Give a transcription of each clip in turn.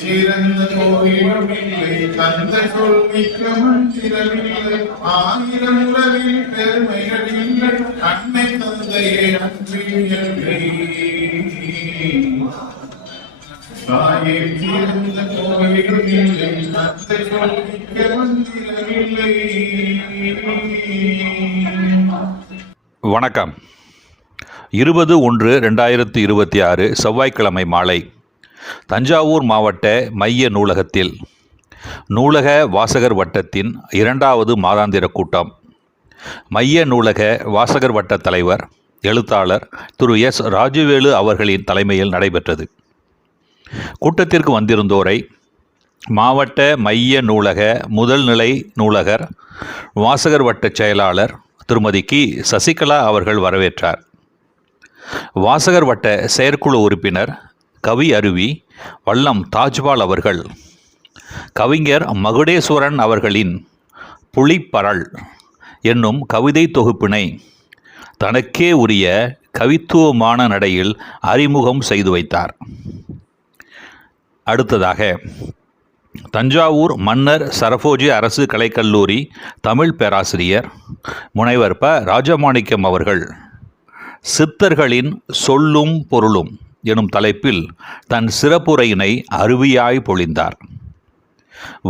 சிறந்த கோயிலுமில்லை தந்தை சொல் மிக்க மந்திரமில்லை ஆயிரம் உறவில் பெருமைகளில்லை அன்னை தந்தையே அன்பில்லை தாயே சிறந்த கோயிலுமில்லை தந்தை சொல் மிக்க மந்திரமில்லை. வணக்கம். 20/1/2026 செவ்வாய்க்கிழமை மாலை தஞ்சாவூர் மாவட்ட மைய நூலகத்தில் நூலக வாசகர் வட்டத்தின் 2வது மாதாந்திர கூட்டம் மைய நூலக வாசகர் வட்ட தலைவர் எழுத்தாளர் திரு எஸ். ராஜவேலு அவர்களின் தலைமையில் நடைபெற்றது. கூட்டத்திற்கு வந்திருந்தோரை மாவட்ட மைய நூலக முதல்நிலை நூலகர் வாசகர் வட்ட செயலாளர் திருமதி கி. சசிகலா அவர்கள் வரவேற்றார். வாசகர் வட்ட செயற்குழு உறுப்பினர் கவி அருவி வல்லம் தாஜ்பால் அவர்கள் கவிஞர் மகுடேஸ்வரன் அவர்களின் புலிப்பரல் என்னும் கவிதை தொகுப்பினை தனக்கே உரிய கவித்துவமான நடையில் அறிமுகம் செய்து வைத்தார். அடுத்ததாக தஞ்சாவூர் மன்னர் சரபோஜி அரசு கலைக்கல்லூரி தமிழ் பேராசிரியர் முனைவர் ப. ராஜமாணிக்கம் அவர்கள் சித்தர்களின் சொல்லும் பொருளும் எனும் தலைப்பில் தன் சிறப்புரையினை அருவியாய் பொழிந்தார்.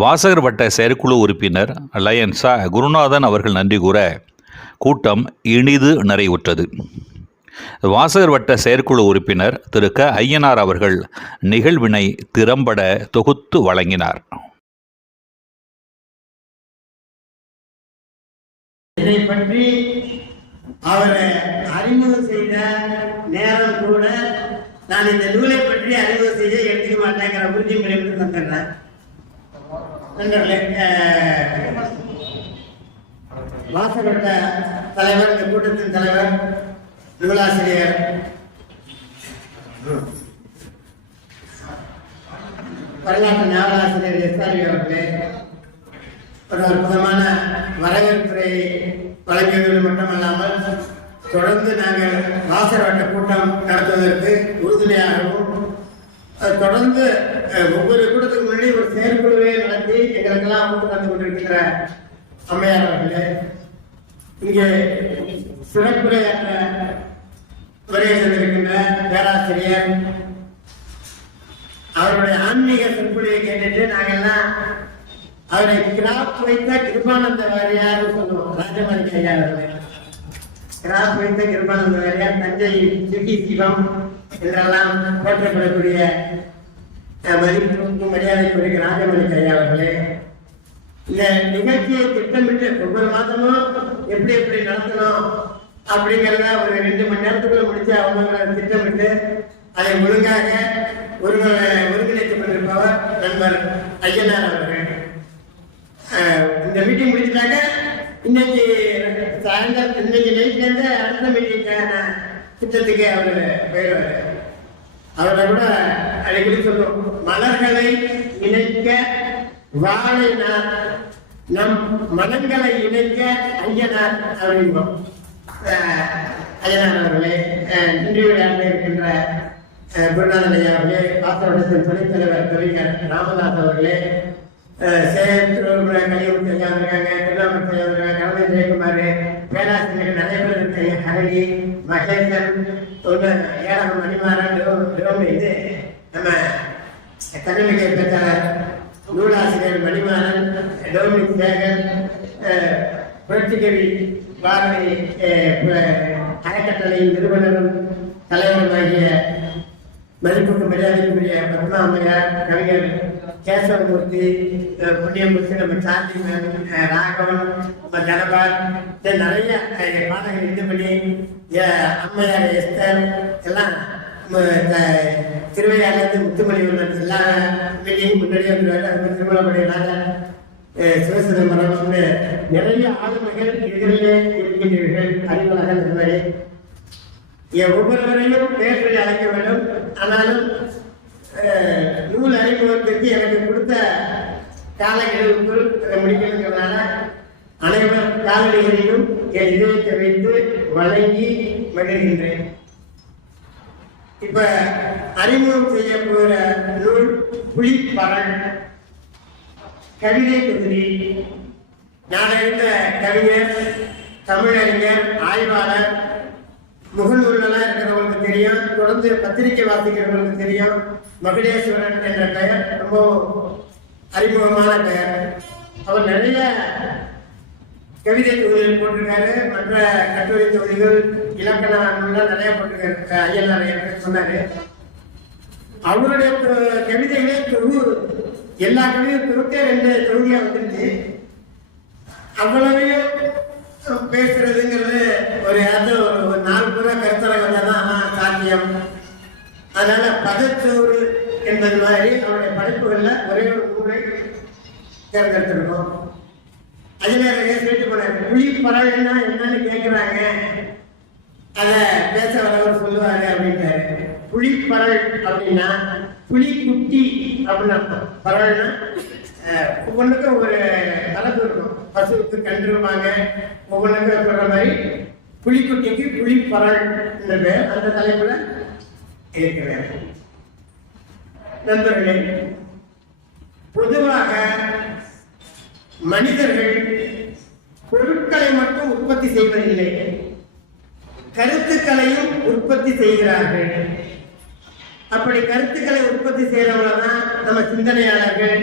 வாசகர் வட்ட செயற்குழு உறுப்பினர் லயன்சா குருநாதன் அவர்கள் நன்றி கூற கூட்டம் இனிது நிறைவுற்றது. வாசகர் வட்ட செயற்குழு உறுப்பினர் திரு க. ஐயனார் அவர்கள் நிகழ்வினை திறம்பட தொகுத்து வழங்கினார். இதை பற்றி அவரை அறிமுகம் செய்த நேரம் கூட நான் இந்த நூலை பற்றி அறிமுகம் செய்ய எடுத்துக்க மாட்டேங்கிற உறுதிமொழி தந்துடுறேன். வாசகர் வட்ட தலைவர், இந்த கூட்டத்தின் தலைவர், நூலாசிரியர் வரலாற்று நாவலாசிரியர் எஸ்ஆர்வி அவர்களே, ஒரு அற்புதமான வரவேற்புரை வழங்கியது மட்டுமல்லாமல் தொடர்ந்து நாங்கள் வாசகர் வட்ட கூட்டம் நடத்துவதற்கு உறுதுணையாகவும் தொடர்ந்து ஒவ்வொரு கூட்டத்துக்கு முன்னாடி ஒரு செயற்குழுவை நடத்தி எங்களுக்கெல்லாம் ஊக்கம் தந்து கொண்டிருக்கிற அம்மையார் அவர்களே, இங்கே சிறப்புரையாற்ற உரையை தந்திருக்கின்ற பேராசிரியர் அவருடைய ஆன்மீக சொற்பொழிவை கேட்டுட்டு நாங்கள்லாம் அவரை கிராப் வைத்த கிருபானந்த வாரியார் சொல்லுவோம். ராஜமாணிக்க ஐயா அவர்களை கிராப் வைத்த கிருபானந்த வாரியார், தஞ்சை சிட்டி சிவம் என்றெல்லாம் போற்றப்படக்கூடிய மதிப்புக்கும் மரியாதைக்குரிய ராஜமாணிக்க ஐயா அவர்களே, இந்த நிகழ்ச்சியை திட்டமிட்டு ஒவ்வொரு மாதமும் எப்படி எப்படி நடத்தணும் அப்படிங்கிறத ஒரு 2 மணி நேரத்துக்குள்ள முடிச்சு அவங்க திட்டமிட்டு அதை ஒழுங்காக ஒருங்கிணைத்துக் கொண்டிருப்பவர் நண்பர் ஐயனார் அவர்கள். இந்த மீட்டிங் முடிச்சுட்டாங்க. இன்னைக்கு சாயந்தரம், இன்னைக்கு நைட்லேருந்து அடுத்த மீட்டிங்கான திட்டத்துக்கு அவர் போயிடுவார். அவரை கூட அடிக்கடி சொல்லுவோம், மலர்களை இணைக்க வாழைனார், நம் மனங்களை இணைக்க ஐயனார் அப்படின்போம். ஐயனார் அவர்களே, இன்றைய இருக்கின்ற குருநாதன் ஐயா அவர்களே, பாசவட்டத்தின் துணைத் தலைவர் கவிஞர் ராமதாஸ் அவர்களே, கலிமுத்து ஐயா இருக்காங்க, திருநாமூர்த்தி ஐயா இருக்காங்க, கலந்தை ஜெயக்குமார், பேராசிரியர்கள் நிறைய பேர் இருக்காங்க, ஹரணி மகேசன், ஏழாம் மணிமாறன், இது நம்ம தன்னம்பிக்கை பேச்சாளர் நூலாசிரியர் மணிமாறன், டோமினிக் சேகர், புரட்சிக்கவி பாரதி அறக்கட்டளையின் நிறுவனரும் தலைவருமாகிய மதிப்புக்கு மரியாதைக்குரிய பத்மா அம்மையார், கவிஞர் கேசவமூர்த்தி, புண்ணியமூர்த்தி, நம்ம சாந்தி, ராகவன், நம்ம தனபால், நிறைய பாடகர் இது பண்ணி அம்மையார் எஸ்தர் எல்லாம் திருவையாளர் முத்துமணி எல்லா மீட்டிங் முன்னாடியே வந்துருவாரு. அது திருமணப்படையினால சிவசிதம்பரம் நிறைய ஆளுமைகள் எதிரிலே இருக்கின்றீர்கள். அறிவழகன் என்பதை ஒவ்வொருவரையும் பேர் சொல்லி அழைக்க வேண்டும். ஆனாலும் நூல் அறிமுகத்திற்கு எனக்கு கொடுத்த காலக்கெடுவுக்குள் அதை முடிக்கணுங்கிறதுனால அனைவர் காலடிகளிலும் என் இதயத்தை வைத்து வழங்கி மகிழ்கின்றேன். இப்ப இப்ப அறிமுகம் செய்ய போகிற நூல் புலிப்பரல் கவிதை தொகுதி. நான் இருந்த கவிஞர், தமிழறிஞர், ஆய்வாளர், முகநூல்லாம் இருக்கிறவங்களுக்கு தெரியும், தொடர்ந்து பத்திரிகை வாசிக்கிறவங்களுக்கு தெரியும். மகுடேஸ்வரன் என்ற பெயர் ரொம்ப அறிமுகமான பெயர். அவர் நிறைய கவிதை தொகுதிகள் போட்டிருக்காரு, மற்ற கட்டுரை தொகுதிகள், இலக்கண நூல்லாம் நிறைய போட்டிருக்காரு. ஐயன் நிறைய சொன்னாரு. அவருடைய கவிதைகளே எல்லா கவிதையும் தொகுத்தே 2 தொகுதியா வந்துருச்சு. அவ்வளவையும் பேசுறதுங்கிறது ஒரு ஒரு 4 பூரா கருத்தரை வந்தாதான் சாத்தியம். அதனால பதச்சோறு என்பது மாதிரி அவருடைய படைப்புகள்ல ஒரே ஒரு நூலை தேர்ந்தெடுத்திருக்கோம். அஜினேரே சொல்லிட்டு போனார், புலிப்பரல்னா என்னன்னு கேட்கிறாங்க, அத பேச வரவர் சொல்லுவாரு அப்படின்ட்டாரு. புலிப்பரல் அப்படின்னா புலிக்குட்டி அப்படின்னு அர்த்தம். பரல்னா ஒவ்வொன்றுக்கும் ஒரு தலைப்பு இருக்கும். பசுவுக்கு கன்றுவாங்க, ஒவ்வொன்றுக்கும் சொல்ற மாதிரி புலிக்குட்டிக்கு புலிப்பரல் என்ற அந்த தலைப்புல இருக்கிறார். நண்பர்களே, பொதுவாக மனிதர்கள் பொருட்களை மட்டும் உற்பத்தி செய்வதில்லை, கருத்துக்களையும் உற்பத்தி செய்கிறார்கள். அப்படி கருத்துக்களை உற்பத்தி செய்யறவங்கதான் நம்ம சிந்தனையாளர்கள்,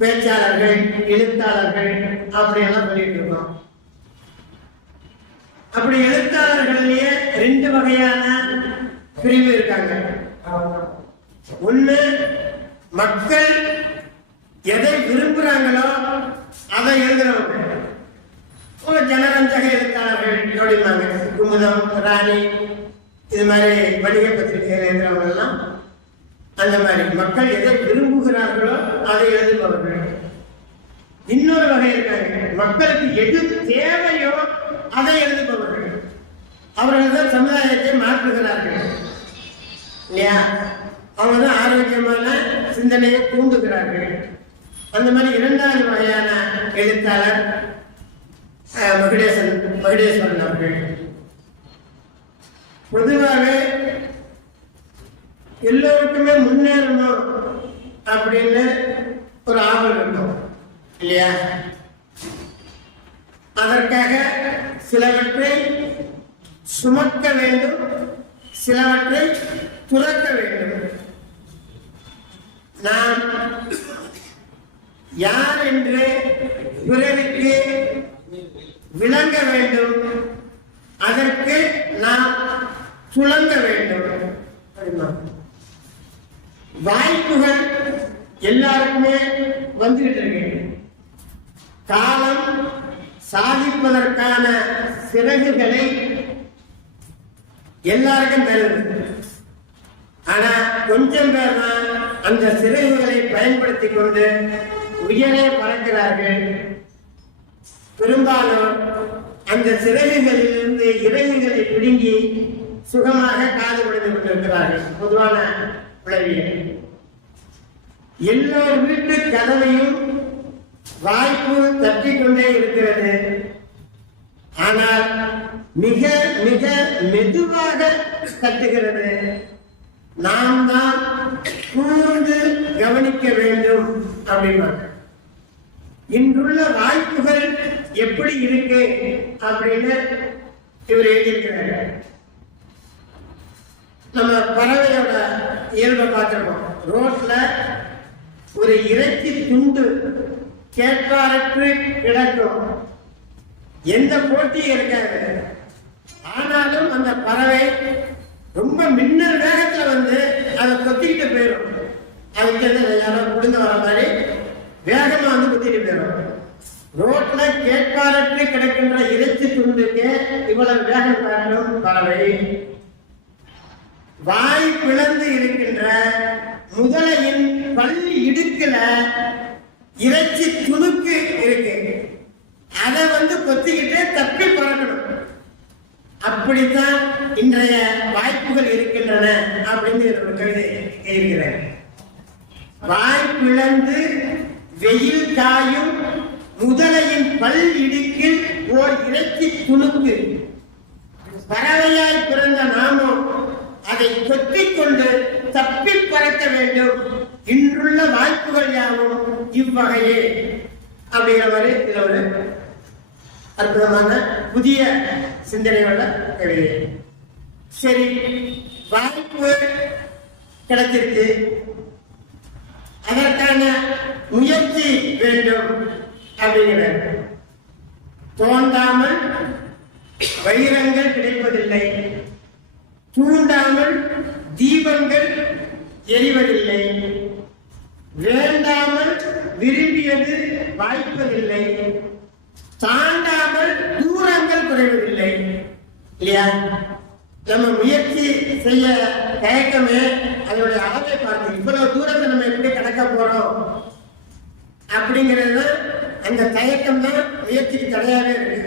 பேச்சாளர்கள், எழுத்தாளர்கள் அப்படியெல்லாம் சொல்லிட்டு இருக்கோம். அப்படி எழுத்தாளர்கள்லயே 2 வகையான பிரிவு இருக்காங்க. ஒண்ணு, மக்கள் எதை விரும்புறாங்களோ அதை எழுதுறவங்க, ஜனரஞ்சக எழுத்தாளர்கள் அப்படின்னாங்க. குமுதம், ராணி, இது மாதிரி வணிக பத்திரிகைகள் எழுதுறவங்க எல்லாம் அந்த மாதிரி மக்கள் எதை விரும்புகிறார்களோ அதை எழுதுபவர்கள். இன்னொரு வகை இருக்காங்க, மக்களுக்கு எது தேவையோ அதை எழுதுபவர்கள். அவர்கள் தான் சமுதாயத்தை மாற்றுகிறார்கள் இல்லையா? அவங்க தான் ஆரோக்கியமான சிந்தனையை தூண்டுகிறார்கள். அந்த மாதிரி 2வது வகையான எழுத்தாளர் மகுடேஸ்வரன் அவர்கள். பொதுவாக எல்லோருக்குமே முன்னேறணும் அப்படின்னு ஒரு ஆவல் இருக்கும் இல்லையா? அதற்காக சிலவற்றை சுமக்க வேண்டும், சிலவற்றை துறக்க வேண்டும். நாம் யார் என்று பிறருக்கு விளங்க வேண்டும், அதற்கு நாம் சுழங்க வேண்டும். வாய்ப்புகள் எல்லாருக்குமே வந்துகிட்டு இருக்கு. காலம் சாதிப்பதற்கான சிறகுகளை எல்லாருக்கும் தருது. ஆனா கொஞ்சம் பேர் தான் அந்த சிறகுகளை பயன்படுத்தி கொண்டு உயரே பறக்கிறார்கள். பெரும்பாலும் அந்த சிறகுகளிலிருந்து இறகுகளை பிடுங்கி சுகமாக காது உடைந்து கொண்டிருக்கிறார்கள். பொதுவான விளைவியல். எல்லோர் வீட்டு கதவையும் வாய்ப்பு தட்டிக்கொண்டே இருக்கிறது. ஆனால் மிக மிக மெதுவாக தட்டுகிறது. நாம் தான் கூர்ந்து கவனிக்க வேண்டும் அப்படின்னா. இன்றுள்ள வாய்ப்புகள் எப்படி இருக்கு அப்படின்னு இவர் எழுதியிருக்கிறாரு. நம்ம பறவையோட இயல்பை பார்த்திருக்கோம். ரோட்ல ஒரு இறைச்சி துண்டு கேட்பாரற்று கிடக்கும். எந்த போட்டியும் இருக்காது. ஆனாலும் அந்த பறவை ரொம்ப மின்னல் வேகத்துல வந்து அதை கொத்திக்கிட்டு போயிடும். அதுக்கு யாரோ குடுங்க வர மாதிரி வேகமா வந்து குத்திட்டு போயிடும். ரோட்ல கேட்பாரற்று கிடக்கின்ற இறைச்சி துண்டுக்கு இவ்வளவு வேகம் காட்டும் பறவை. வாய் பிளந்து இருக்கின்ற முதலையின் பள்ளி இடுக்குல இறைச்சி துணுக்கு இருக்கு. அதை வந்து கொத்திக்கிட்டு தப்பி பறக்கணும். அப்படித்தான் இன்றைய வாய்ப்புகள் இருக்கின்றன அப்படின்னு ஒரு கவிதை எழுதுகிறார். வாய் பிளந்து வெயில் காயும் முதலையின் பல் இடுக்கில் ஓர் இறைச்சி துணுக்கு. பறவையாய் பிறந்த நாமும் அதை கொத்திக் கொண்டு தப்பி பறக்க வேண்டும். இன்றுள்ள வாய்ப்புகள் யாவும் இவ்வகையே அப்படிங்கிற மாதிரி இதுல ஒரு அற்புதமான புதிய சிந்தனையோட கவிதை. சரி, வாய்ப்பு கிடைச்சிருக்கு, அதற்கான முயற்சி வேண்டும் அப்படிங்கிறார். தோண்டாமல் வைரங்கள் கிடைப்பதில்லை, தூண்டாமல் தீபங்கள் எரிவதில்லை, வேண்டாமல் விரும்பியது வாய்ப்பதில்லை, தாண்டாமல் தூரங்கள் குறைவதில்லை. இல்லையா? நம்ம முயற்சி செய்ய தயக்கமே அதனுடைய அளவை பார்த்து இவ்வளவு தூரத்தை நம்ம எப்படி கடக்க போறோம் அப்படிங்கிறது அந்த தயக்கம் தான் முயற்சிக்கு தடையாவே இருக்கு.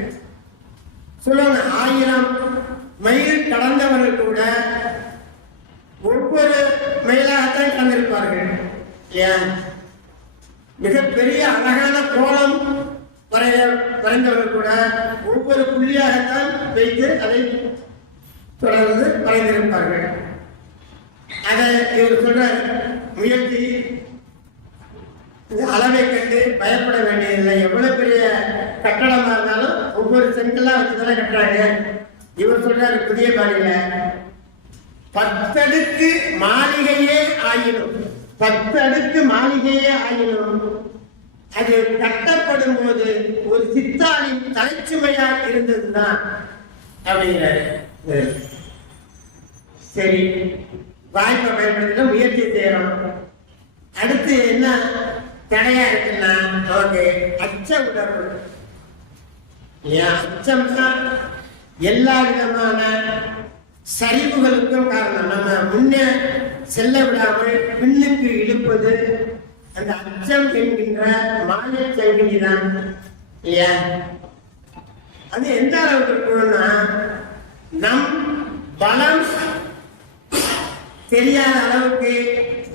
சொல்லுவாங்க, 1000 மைல் கடந்தவர்கள் கூட ஒவ்வொரு மைலாகத்தான் கடந்திருப்பார்கள். இல்லையா? மிகப்பெரிய அழகான கோலம் வரைந்தவர்கள் கூட ஒவ்வொரு புள்ளியாகத்தான் வைத்து அதை தொடர்ந்து வரைந்திருப்பார்கள். அதை இவர் சொல்ற முயற்சி அளவை கண்டு பயப்பட வேண்டியதில்லை. எவ்வளவு பெரிய கட்டடமா இருந்தாலும் ஒவ்வொரு செங்கலா வச்சுதானே கட்டுறாங்க. இவர் சொல்றாரு புதிய பாணியில, 10 அடுக்கு மாளிகையே ஆயினும், 10 அடுக்கு மாளிகையே ஆயினும் அது கட்டப்படும் போது ஒரு சித்தாளின் தலைச்சுமையாக இருந்ததுதான் அப்படிங்கிறாரு. சரி, வாய்ப்பை பயன்படுத்த முயற்சி செய்யறோம். அடுத்து என்ன தடையா இருக்குன்னா நமக்கு அச்ச உணர்வு. அச்சம் தான் எல்லா விதமான சரிவுகளுக்கும் காரணம். நம்ம முன்னே செல்ல விடாமல் பின்னுக்கு இழுப்பது அந்த அச்சம் என்கின்ற மாய சங்கிலி தான். இல்லையா? அது எந்த அளவுக்கு இருக்கணும்னா, நம் பலம் தெரியாத அளவுக்கு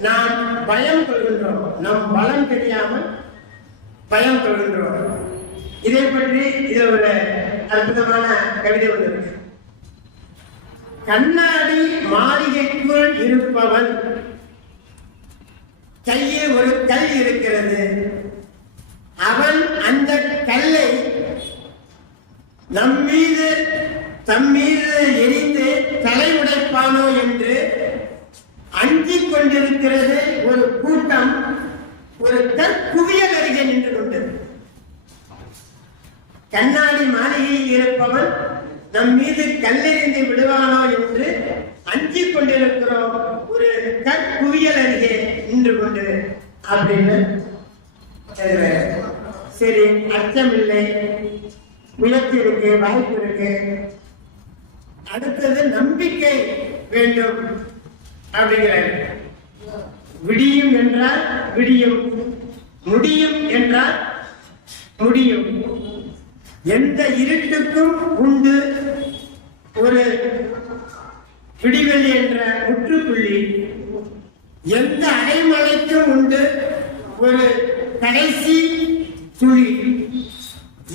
நாம் பயம் கொள்கின்றோம். நம் பலம் தெரியாமல் பயம் கொள்கின்றோம். இதை பற்றி இது ஒரு அற்புதமான கவிதை ஒன்று இருக்கு. கண்ணாடி மாளிகைக்குள் இருப்பவன் கையில் ஒரு கல் இருக்கிறது, அவன் அந்த கல்லை தம் மீது எரிந்து தலை உடைப்பானோ என்று அஞ்சிக் கொண்டிருக்கிறது ஒரு கூட்டம் ஒரு கற்குவியல் அருகே நின்று கொண்டது. கண்ணாடி மாளிகையில் இருப்பவன் நம் மீது கல்லெறிந்து விடுவானோ என்று அஞ்சிக் கொண்டிருக்கிறோம் ஒரு கற்குவியல் அருகே நின்று கொண்டு அப்படின்னு. சரி, அச்சமில்லை, முயற்சி இருக்கு, வாய்ப்பு இருக்கு. அடுத்தது நம்பிக்கை வேண்டும் அப்படிங்கிறார். விடியும் என்றால் விடியும், முடியும் என்றால் முடியும். எந்த இருட்டுக்கும் உண்டு ஒரு விடிவெளி என்ற முற்றுப்புள்ளி, எந்த அடைமழைக்கும் உண்டு ஒரு கடைசி துளி,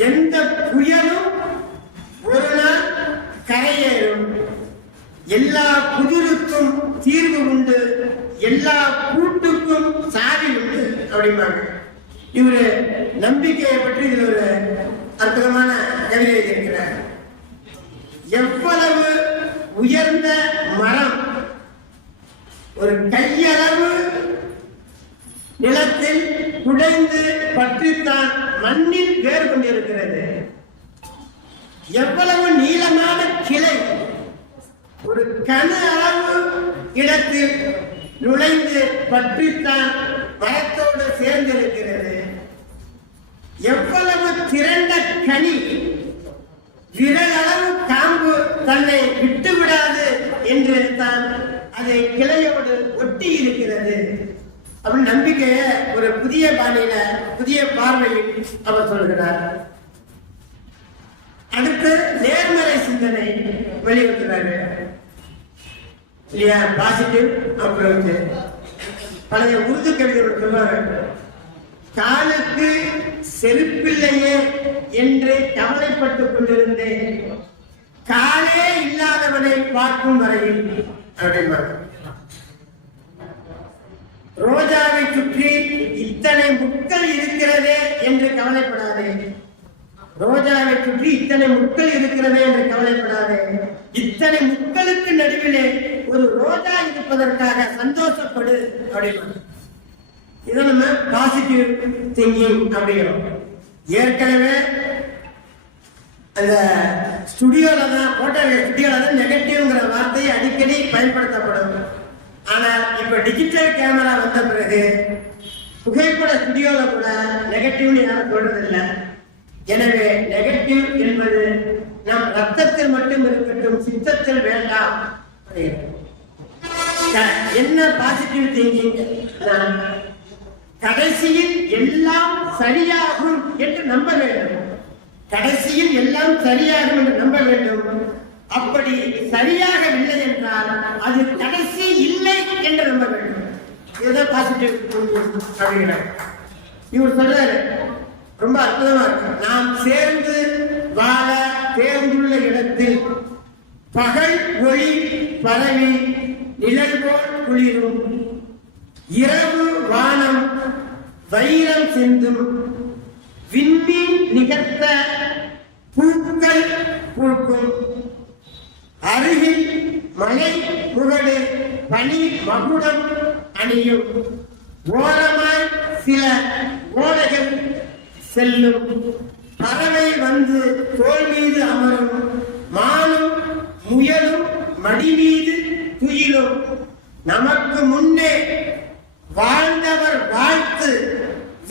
எந்த புயலும் ஒரு நாள் கரையேறும், எல்லா புதிருக்கும் தீர்வு உண்டு, எல்லா கூட்டுக்கும் சாவி உண்டு அப்படிம்பாங்க. இவரு நம்பிக்கையை பற்றி இதுல ஒரு அற்புதமான கவிதை இருக்கிறார். எவ்வளவு உயர்ந்த மரம் ஒரு கையளவு நிலத்தில் குடைந்து பற்றித்தான் மண்ணில் வேர் கொண்டிருக்கிறது. எவ்வளவு நீளமான கிளை ஒரு கன அளவு இடத்தில் நுழைந்து பற்றித்தான் மரத்தோடு சேர்ந்திருக்கிறது. எவ்வளவு திரண்ட கனி விரலளவு காம்பு தன்னை விட்டுவிடாது என்று தான் அதை கிளையோடு ஒட்டி இருக்கிறது அப்படின்னு நம்பிக்கைய ஒரு புதிய பாணியில புதிய பார்வையில் அவர் சொல்கிறார். அடுத்து நேர்மறை சிந்தனை வெளியிடுகிறாரு இல்லையா? Positive approach. பழைய உருது கவிதைகள் சொல்வாங்க, காலுக்கு செருப்பில்லையே என்று கவலைப்பட்டுக் கொண்டிருந்தேன், காலே இல்லாதவனை பார்க்கும் வரையில் அப்படின்னா ரோஜாவை சுற்றி இத்தனை முட்கள் இருக்கிறதே என்று கவலைப்படாதே. ரோஜாவை சுற்றி இத்தனை முட்கள் இருக்கிறதே என்று கவலைப்படாதே. இத்தனை முட்களுக்கு நடுவிலே ஒரு ரோஜா இருப்பதற்காக சந்தோஷப்படு அப்படின்னா இதை நம்ம பாசிட்டிவ் திங்கிங் அப்படிங்கிறோம். ஏற்கனவே அந்த ஸ்டுடியோல தான் போட்டோ ஸ்டுடியோல தான் நெகட்டிவ்ங்கிற வார்த்தையை அடிக்கடி பயன்படுத்தப்படும். ஆனால் இப்ப டிஜிட்டல் கேமரா வந்த பிறகு புகைப்பட ஸ்டுடியோல கூட நெகட்டிவ்னு யாரும் சொல்றதில்லை. எனவே நெகட்டிவ் என்பது நம் ரத்தத்தில் மட்டும் இருக்கட்டும், சித்தத்தில் வேண்டாம். என்ன பாசிட்டிவ் திங்கிங்? கடைசியில் எல்லாம் சரியாகும் என்று நம்ப வேண்டும். கடைசியில் எல்லாம் சரியாகும் என்று நம்ப வேண்டும். அப்படி சரியாகவில்லை என்றால் அது கடைசி இல்லை என்று நம்ப வேண்டும். இதுதான் பாசிட்டிவ் அப்படிங்கிறார். இவர் சொல்றாரு, ரொம்ப அற்புதமா இருக்கு. நாம் சேர்ந்து வாழ தேர்ந்துள்ள இடத்தில் பகல் ஒளி பரவி நிழல் போல் குளிரும், இரவு வானம் வைரம் சிந்தும், விண்மீன் நிகழ்த்த பூக்கள் பூக்கும், அருகில் மலை முகடு பனி மகுடம் அணியும், ஓரமாய் சில ஓடைகள் செல்லும், பறவை வந்து தோல் மீது அமரும், மானும் முயலும் மடி மீது துயிலும், நமக்கு முன்னே வாழ்ந்தவர் வாழ்த்து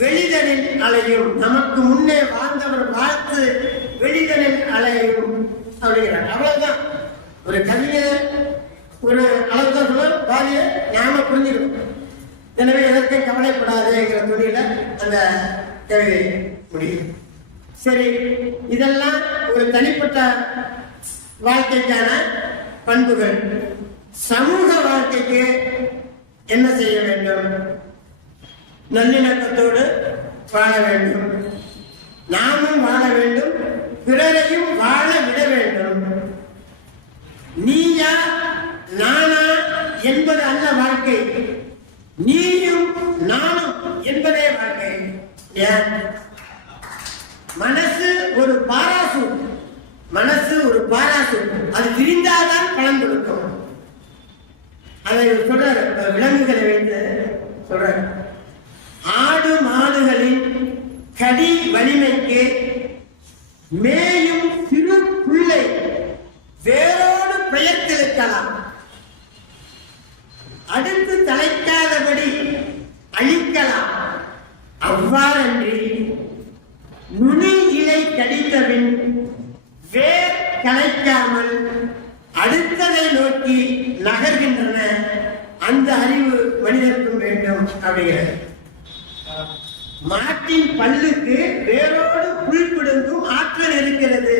வெளிதனில் அலையும், நமக்கு முன்னே வாழ்ந்தவர் வாழ்த்து வெளிதனில் அலையும் அப்படிங்கிறார். அவ்வளவுதான். ஒரு கவிஞர் ஒரு அளவுதான் சொல்ல பாதிய ஞாபகம் புரிஞ்சிருக்கும். எனவே எதற்கும் கவலைப்படாதேங்கிற துணியில அந்த கவிதை முடியும். சரி, இதெல்லாம் ஒரு தனிப்பட்ட வாழ்க்கைக்கான பண்புகள். சமூக வாழ்க்கைக்கு என்ன செய்ய வேண்டும்? நல்லிணக்கத்தோடு வாழ வேண்டும், நாமும் வாழ வேண்டும், பிறரையும் வாழ விட வேண்டும். நீயா நானா என்பது அல்ல வாழ்க்கை, நீயும் நானும் என்பதே வாழ்க்கை. மனசு ஒரு பாராசூட், மனசு ஒரு பாராசூட், அது விரிந்தாதான் பலன் கொடுக்கும். அதை சொல்றாரு, விலங்குகளை வைத்து சொல்றாரு, ஆடு மாடுகளின் கடி வலிமைக்கு மேயும் சிறு புள்ளை வேரோடு பெயர்த்திருக்கலாம், அடுத்து தலைக்காதபடி அழிக்கலாம். அவ்வாறன்றி நுனி இலை கடித்தபின் வேர் கலைக்காமல் அடுத்ததை நோக்கி நகர்கின்றன. அந்த அறிவு மனிதனுக்கும் வேண்டும் அப்படிங்கிறது. மாட்டின் பல்லுக்கு வேரோடு புல் பிடுங்கும் ஆற்றல் இருக்கிறது.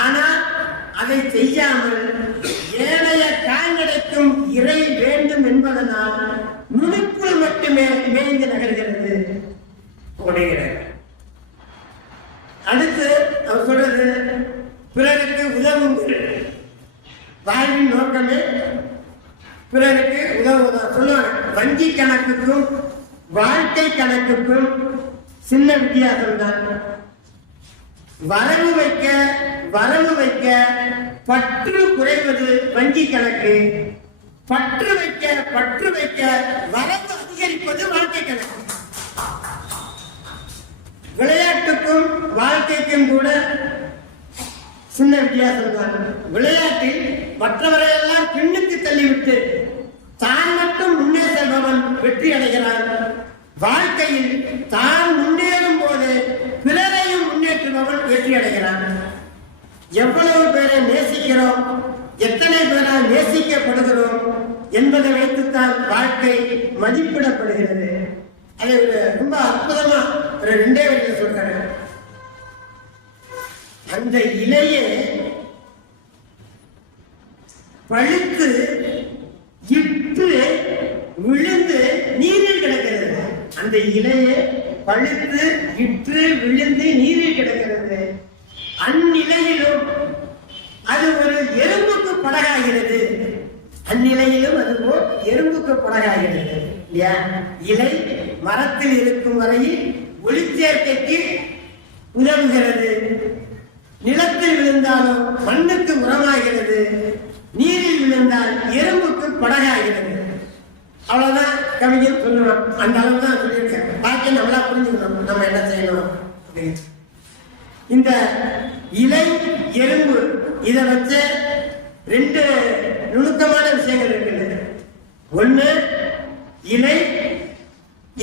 ஆனால் அதை செய்யாமல் ஏனைய கால்நடைக்கும் இறை வேண்டும் என்பதனால் நுனிக்குள் மட்டுமே மேய்ந்து நகர்கிறது அப்படிங்கிறது. அடுத்து அவர் சொல்றது, பிறருக்கு உதவுங்கள். வாழ்வின் நோக்கமே பிறருக்கு உதவுதான். சொல்லுவாங்க, வங்கி கணக்குக்கும் வாழ்க்கை கணக்குக்கும் சின்ன வித்தியாசம் தான். வரவு வைக்க பற்று குறைவது வங்கி கணக்கு, பற்று வைக்க வரவு அதிகரிப்பது வாழ்க்கை கணக்கு. விளையாட்டுக்கும் வாழ்க்கைக்கும் கூட சின்ன வித்தியாசம் தான். விளையாட்டில் மற்றவரையெல்லாம் பின்னுக்கு தள்ளிவிட்டு தான் மட்டும் முன்னே செல்பவன் வெற்றி அடைகிறான். வாழ்க்கையில் தான் முன்னேறும் போது பிறரையும் முன்னேற்றுபவன் வெற்றி அடைகிறான். எவ்வளவு பேரை நேசிக்கிறோம், எத்தனை பேரால் நேசிக்கப்படுகிறோம் என்பதை வைத்துத்தான் வாழ்க்கை மதிப்பிடப்படுகிறது. அதை ரொம்ப அற்புதமா ஒரு 2 வரியில் சொல்றாரு. அந்த இலையே பழுத்து இட்டு விழுந்து நீரில் கிடக்கிறது. அந்த இலையே பழுத்து இட்டு விழுந்து நீரில் கிடக்கிறது. அந்நிலையிலும் அது ஒரு எறும்புக்கு படகாகிறது. அந்நிலை படகாகிறது இல்லையா? இலை மரத்தில் இருக்கும் வரையில் ஒளிச்சேர்க்கைக்கு உதவுகிறது, நிலத்தில் விழுந்தாலும் மண்ணுக்கு உரமாகிறது, நீரில் விழுந்தால் எறும்புக்கு படகாகிறது. அவ்வளவுதான் கவிஞர் சொல்லணும். அந்த அளவு தான் சொல்லியிருக்கேன். பாக்கி நல்லா புரிஞ்சுக்கணும் நம்ம என்ன செய்யணும் அப்படின்னு. இந்த இலை எறும்பு இதை வச்சு ரெண்டு நுணுக்கமான விஷயங்கள் இருக்குது. ஒண்ணு, இலை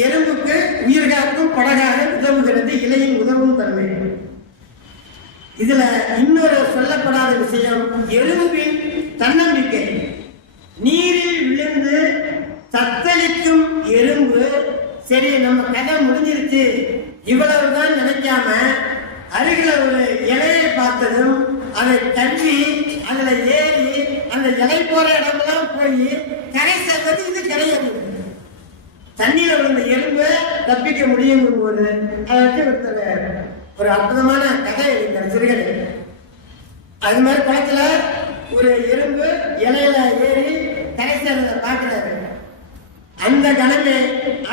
எறும்புக்கு உயிர் காக்கும் படகாக உதவுகிறது, இலையின் உதவும் தன்மை. இதுல இன்னொரு சொல்லப்படாத விஷயம், எறும்பின் தன்னம்பிக்கை. நீரில் விழுந்து தத்தளிக்கும் எறும்பு சரி நம்ம கதை முடிஞ்சிருச்சு இவ்வளவுதான் நினைக்காம அருகில ஒரு இலையை பார்த்ததும் அதை தள்ளி அதுல ஏறி அந்த இலை போற இடமெல்லாம் போய் கரை சேர்ந்தது இது கிடையாது. தண்ணியில விழுந்த எறும்பு தப்பிக்க முடியும் போது அதை வச்சு ஒருத்தர் ஒரு அற்புதமான கதை எழுதினார், சிறுகதை. அது மாதிரி குளத்துல ஒரு எறும்பு இலையில ஏறி கரை சேர்ந்ததை பார்க்கிறாரு. அந்த கணமே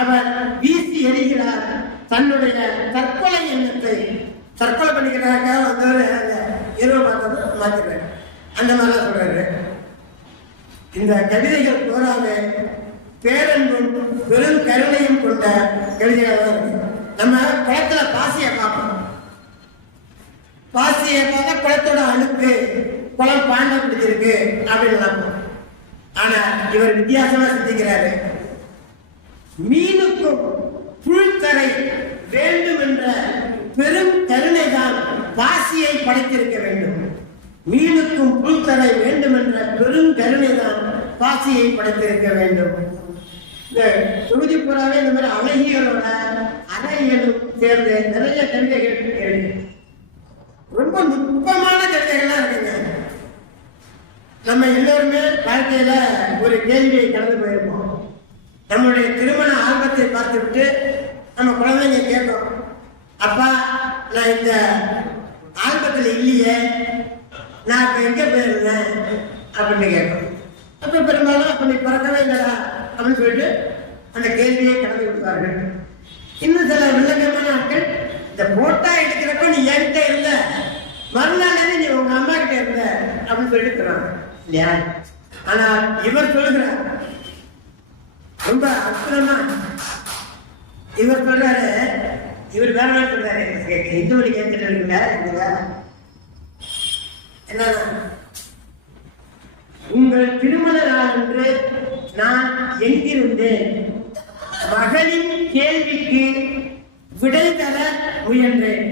அவர் வீசி எறிகிறார் தன்னுடைய தற்கொலை எண்ணத்தை. தற்கொலை பண்ணிக்கிறாங்க வந்தவர் அந்த எருவை பார்த்தது மாத்திடுறாரு. அந்த மாதிரிலாம் சொல்றாரு. இந்த கவிதைகள் போராமே பேரன்பும் பெரும் கருணையும் கொண்ட கவிதைகள் தான் இருக்கு. நம்ம குளத்துல பாசியை பார்ப்போம். பாசியை பார்த்தா குளத்தோட அழுக்கு, குளம் பாண்ட பிடிச்சிருக்கு அப்படின்னு நினைப்போம். ஆனா இவர் வித்தியாசமா சிந்திக்கிறாரு. மீனுக்கும் புல்தரை வேண்டும் என்ற பெரும் கருணை தான் பாசியை படைத்திருக்க வேண்டும். மீனுக்கும் புல்தரை வேண்டும் என்ற பெரும் கருணை தான் பாசியை படைத்திருக்க வேண்டும். இந்த தொகுதி பூராவே இந்த மாதிரி அழகிகளோட அழகிகளும் சேர்ந்து நிறைய கவிதைகள் இருக்கு. ரொம்ப நுட்பமான கவிதைகள்லாம் இருக்குங்க. நம்ம எல்லோருமே வாழ்க்கையில ஒரு கேள்வியை கடந்து போயிருப்போம். நம்மளுடைய திருமண ஆல்பத்தை பார்த்துவிட்டு நம்ம குழந்தைங்க கேட்கும், அப்பா நான் இந்த ஆல்பத்தில் இல்லையே, நான் இப்ப எங்க போயிருந்தேன் அப்படின்னு கேட்கும். அப்ப பெரும்பாலும் அப்ப நீ பிறக்கவே இல்லடா அப்படின்னு சொல்லிட்டு அந்த கேள்வியை கடந்து விடுவார்கள். இன்னும் சில வில்லங்கமான ஆட்கள், இந்த போட்டா எடுக்கிறப்ப நீ என்கிட்ட இருந்த, மறுநாள் நீ உங்க அம்மா கிட்ட இருந்த அப்படின்னு சொல்லிட்டு சொல்றாங்க இல்லையா? ஆனா இவர் சொல்லுகிறார் ரொம்ப அற்புதமா. இவர் சொல்றாரு, இவர் வேற மாதிரி சொல்றாரு. இந்து மணி கேட்டுட்டு இருக்குங்க என்ன, உங்கள் திருமண நாள் என்று நான் எங்கிருந்தேன், மகளின் கேள்விக்கு விடை தர முயன்றேன்.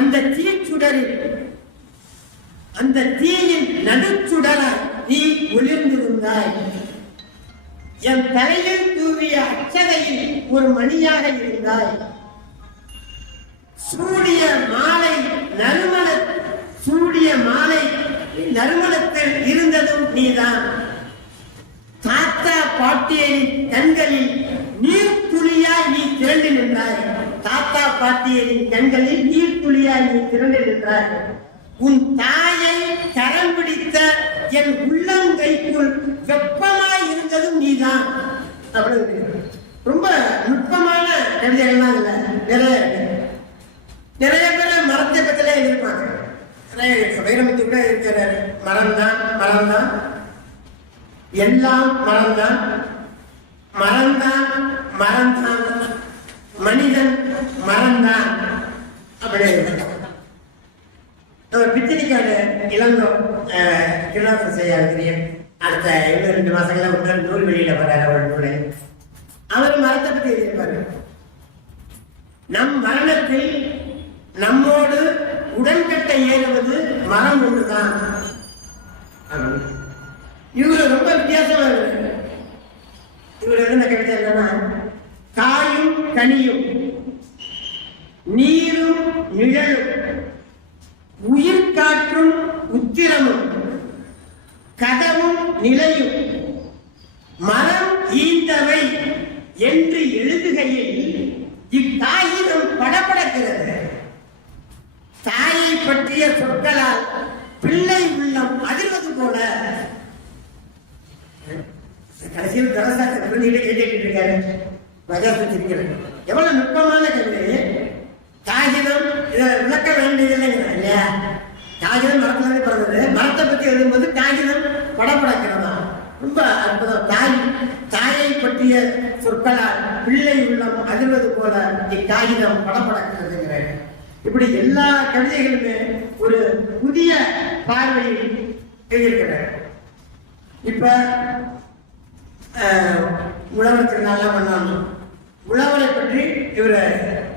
அந்த தீச்சுடரில், அந்த தீயின் நடுச்சுடர நீ ஒளிர்ந்திருந்தாய். என் தலையில் தூவிய அச்சதையில் ஒரு மணியாக இருந்தாய். சூடிய மாலை நறுமணத்தில் இருந்ததும் நீதான். தாத்தா பாட்டியரின் கண்களில் நீர்த்துளியாய் நீ திரண்டு நின்றாய். தாத்தா பாட்டியரின் கண்களில் நீர்த்துளியாய் நீ திரண்டு நின்றாய். உன் தாயை கரம் பிடித்த என் உள்ளங்கைக்குள் வெப்பமாய் இருந்ததும் நீதான். அப்படின்னு ரொம்ப நுட்பமான கவிதைகள்லாம் இல்லை, நிறைய இருக்கு. நிறைய பேர் மரத்தை பத்திலே இருப்பாங்க. வைரமுத்து கூட இருக்கிறாரு, மரம்தான் மரம்தான், எல்லாம் மரம்தான், மரம்தான் மரம்தான், மனிதன் மரம்தான் அப்படின்னு. பிச்சனிக்காடு இளங்கோ திருநாசம் செய்யாதிரியர் அடுத்த 2 மாசங்கள முதல் நூல் வெளியில வர்றாரு. அவரோட நூலை அவர் மரத்தை பத்தி எழுதியிருப்பாரு. நம் மரணத்தில் நம்மோடு உடன்கட்டை ஏறுவது மரம் ஒன்றுதான். இவரு ரொம்ப வித்தியாசமா இருக்கு. இவர் எழுதின கவிதை என்னன்னா, காயும் கனியும், நீரும் நிழலும், உயிர் காற்றும் உத்திரமும், கதவும் நிலையும், மரம் ஈந்தவை என்று எழுதுகையில் இக்காகிதம் படபடக்கிறது. தாயை பற்றிய சொற்களால் பிள்ளை உள்ளம் அதிர்வது போல. கடைசியில் தரசாத்தை புரிஞ்சுக்கிட்டு கேட்டுட்டு இருக்காரு. வஜாசிருக்கிறது எவ்வளவு நுட்பமான கவிதை. காகிதம் இதை விளக்க வேண்டியதில்லைங்கிறான் இல்லையா? காகிதம் மரத்துலேருந்து பிறந்தது. மரத்தை பற்றி எழுதும்போது காகிதம் படப்படக்கிறதா ரொம்ப அற்புதம். தாயை பற்றிய சொற்களால் பிள்ளை உள்ளம் அதிர்வது போல இக்காகிதம் படப்படக்கிறதுங்கிற இப்படி எல்லா கவிதைகளுமே ஒரு புதிய பார்வையில் எழுதியிருக்கிறார். இப்ப உழவர் திருநாள்லாம் பண்ணாலும் உழவரை பற்றி இவர்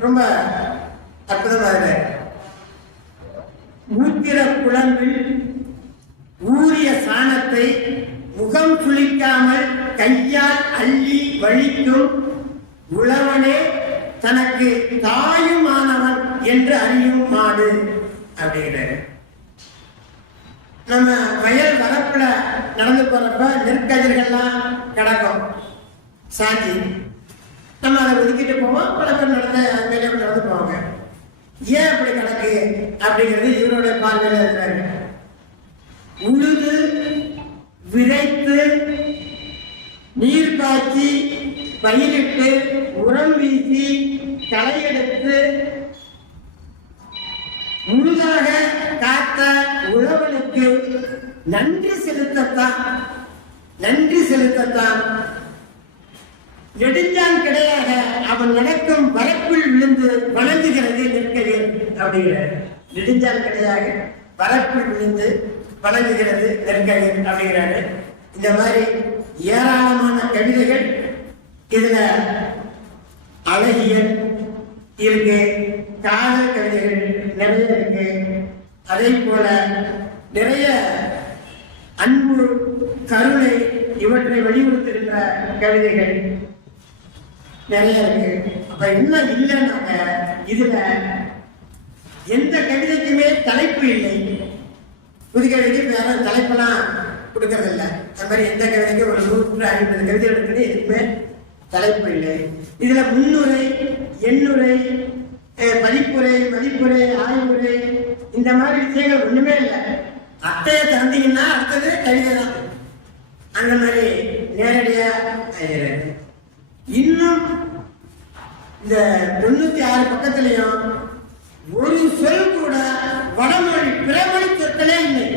ரொம்ப அற்புதமாக ஊத்திர குழம்பில் ஊறிய சாணத்தை முகம் சுளிக்காமல் கையால் அள்ளி வழிக்கும் உழவனே தனக்கு தாயுமானவன் என்று அறியும் மாடு அப்படிங்கிறாரு. நம்ம வயல் வரப்புல நடந்து போறப்ப நெற்கதிர்கள்லாம் கிடக்கும் சாஞ்சி, நம்ம அதை ஒதுக்கிட்டு போவோம். பல பேர் நடந்து போவாங்க. ஏன் அப்படி கிடக்கு அப்படிங்கிறது இவருடைய பார்வையில் இருக்கிறாரு. உழுது விதைத்து நீர் காய்ச்சி பயிரிட்டு உரம் வீசி களையெடுத்து முழுதாக காத்த உழவனுக்கு நன்றி செலுத்தத்தான் நெடுஞ்சான் கிடையாக அவன் நடக்கும் வரப்பில் விழுந்து வணங்குகிறது நெற்கதிர் அப்படிங்கிறார். நெடுஞ்சான் கிடையாக வரப்பில் விழுந்து வணங்குகிறது நெற்கதிர் அப்படிங்கிறாரு. இந்த மாதிரி ஏராளமான கவிதைகள் இதுல அழகியல் இருக்கு, காதல் கவிதைகள் நிறைய இருக்கு. அதே போல நிறைய அன்பு, கருணை இவற்றை வலியுறுத்துகின்ற கவிதைகள் நிறைய இருக்கு. அப்ப என்ன இல்லைன்னாங்க, இதுல எந்த கவிதைக்குமே தலைப்பு இல்லை. புதுக்கவிதைக்கு வேற தலைப்பெல்லாம் கொடுக்கறது இல்லை. அந்த மாதிரி எந்த கவிதைக்கும் ஒரு 150 கவிதை எடுக்கிறது எதுக்குமே தலைப்பு இல்லை. இதுல முன்னுரை, எண்ணுரை, பதிப்புரை, மதிப்புரை, ஆய்வுரை இந்த மாதிரி விஷயங்கள் ஒண்ணுமே இல்லை. அட்டையை திறந்தீங்கன்னா அடுத்தது கவிதை தான். அந்த மாதிரி நேரடியா இன்னும் இந்த 96 பக்கத்திலையும் ஒரு சொல் கூட வடமொழி பிறமொழி சொற்களே இல்லை.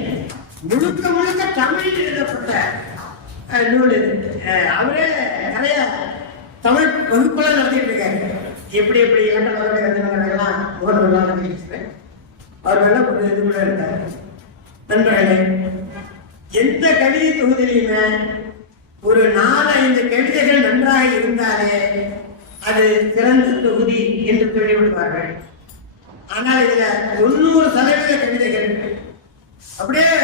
முழுக்க தமிழில் எழுதப்பட்ட நூல் இது. அவரே நிறைய தமிழ் வகுப்பெல்லாம் நடத்திட்டு இருக்காரு. எப்படி இலக்கண கருத்துலாம் முகநூலாம் நடத்திட்டு அவர்களெல்லாம் ஒரு இது கூட இருக்காரு. நண்பர்களே, எந்த கவிதை தொகுதியிலுமே ஒரு 4-5 கவிதைகள் நன்றாக இருந்தாலே அது சிறந்த தொகுதி என்று சொல்லிவிடுவார்கள். ஆனால் இதுல 90% கவிதைகள் அப்படியே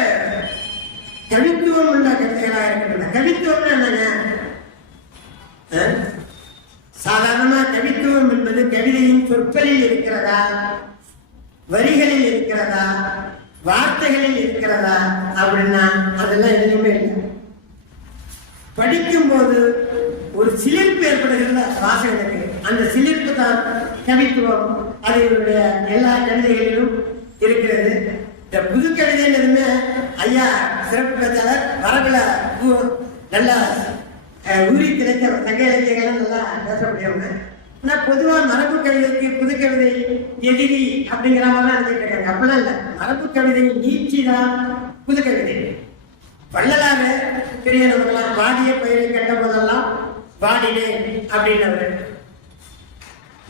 கவித்துவம் உள்ள கவிதைகளாக இருக்கின்றன. கவித்துவம் என்னங்க? சாதாரணமா கவித்துவம் என்பது கவிதையின் சொற்களில் இருக்கிறதா, வரிகளில் இருக்கிறதா, வார்த்தைகளில் இருக்கிறதா அப்படின்னா அதெல்லாம் எதுவுமே இல்லை. படிக்கும் போது ஒரு சிலிர்ப்பு ஏற்படுகிற வாசகனுக்கு, அந்த சிலிர்ப்பு தான் கவித்துவம். அது இவருடைய எல்லா கவிதைகளிலும் இருக்கிறது. இந்த புது கவிதைன்னு ஐயா சிறப்பு பேச்சாளர் வரகுல நல்லா ஊறி கிடைக்க சங்க இலக்கியங்கள்லாம் நல்லா பேச முடியவங்க. ஆனா பொதுவா மரபு கவிதைக்கு புது கவிதை எதிரி அப்படிங்கிற மாதிரிலாம் நினைச்சிட்டு இருக்காங்க. அப்படிலாம் இல்லை. மரபு கவிதை நீட்சி தான் புது கவிதை. வள்ளலாறு பெரிய நமக்கெல்லாம் வாடிய பயிரை கண்ட போதெல்லாம் வாடினேன் அப்படின்னவர்.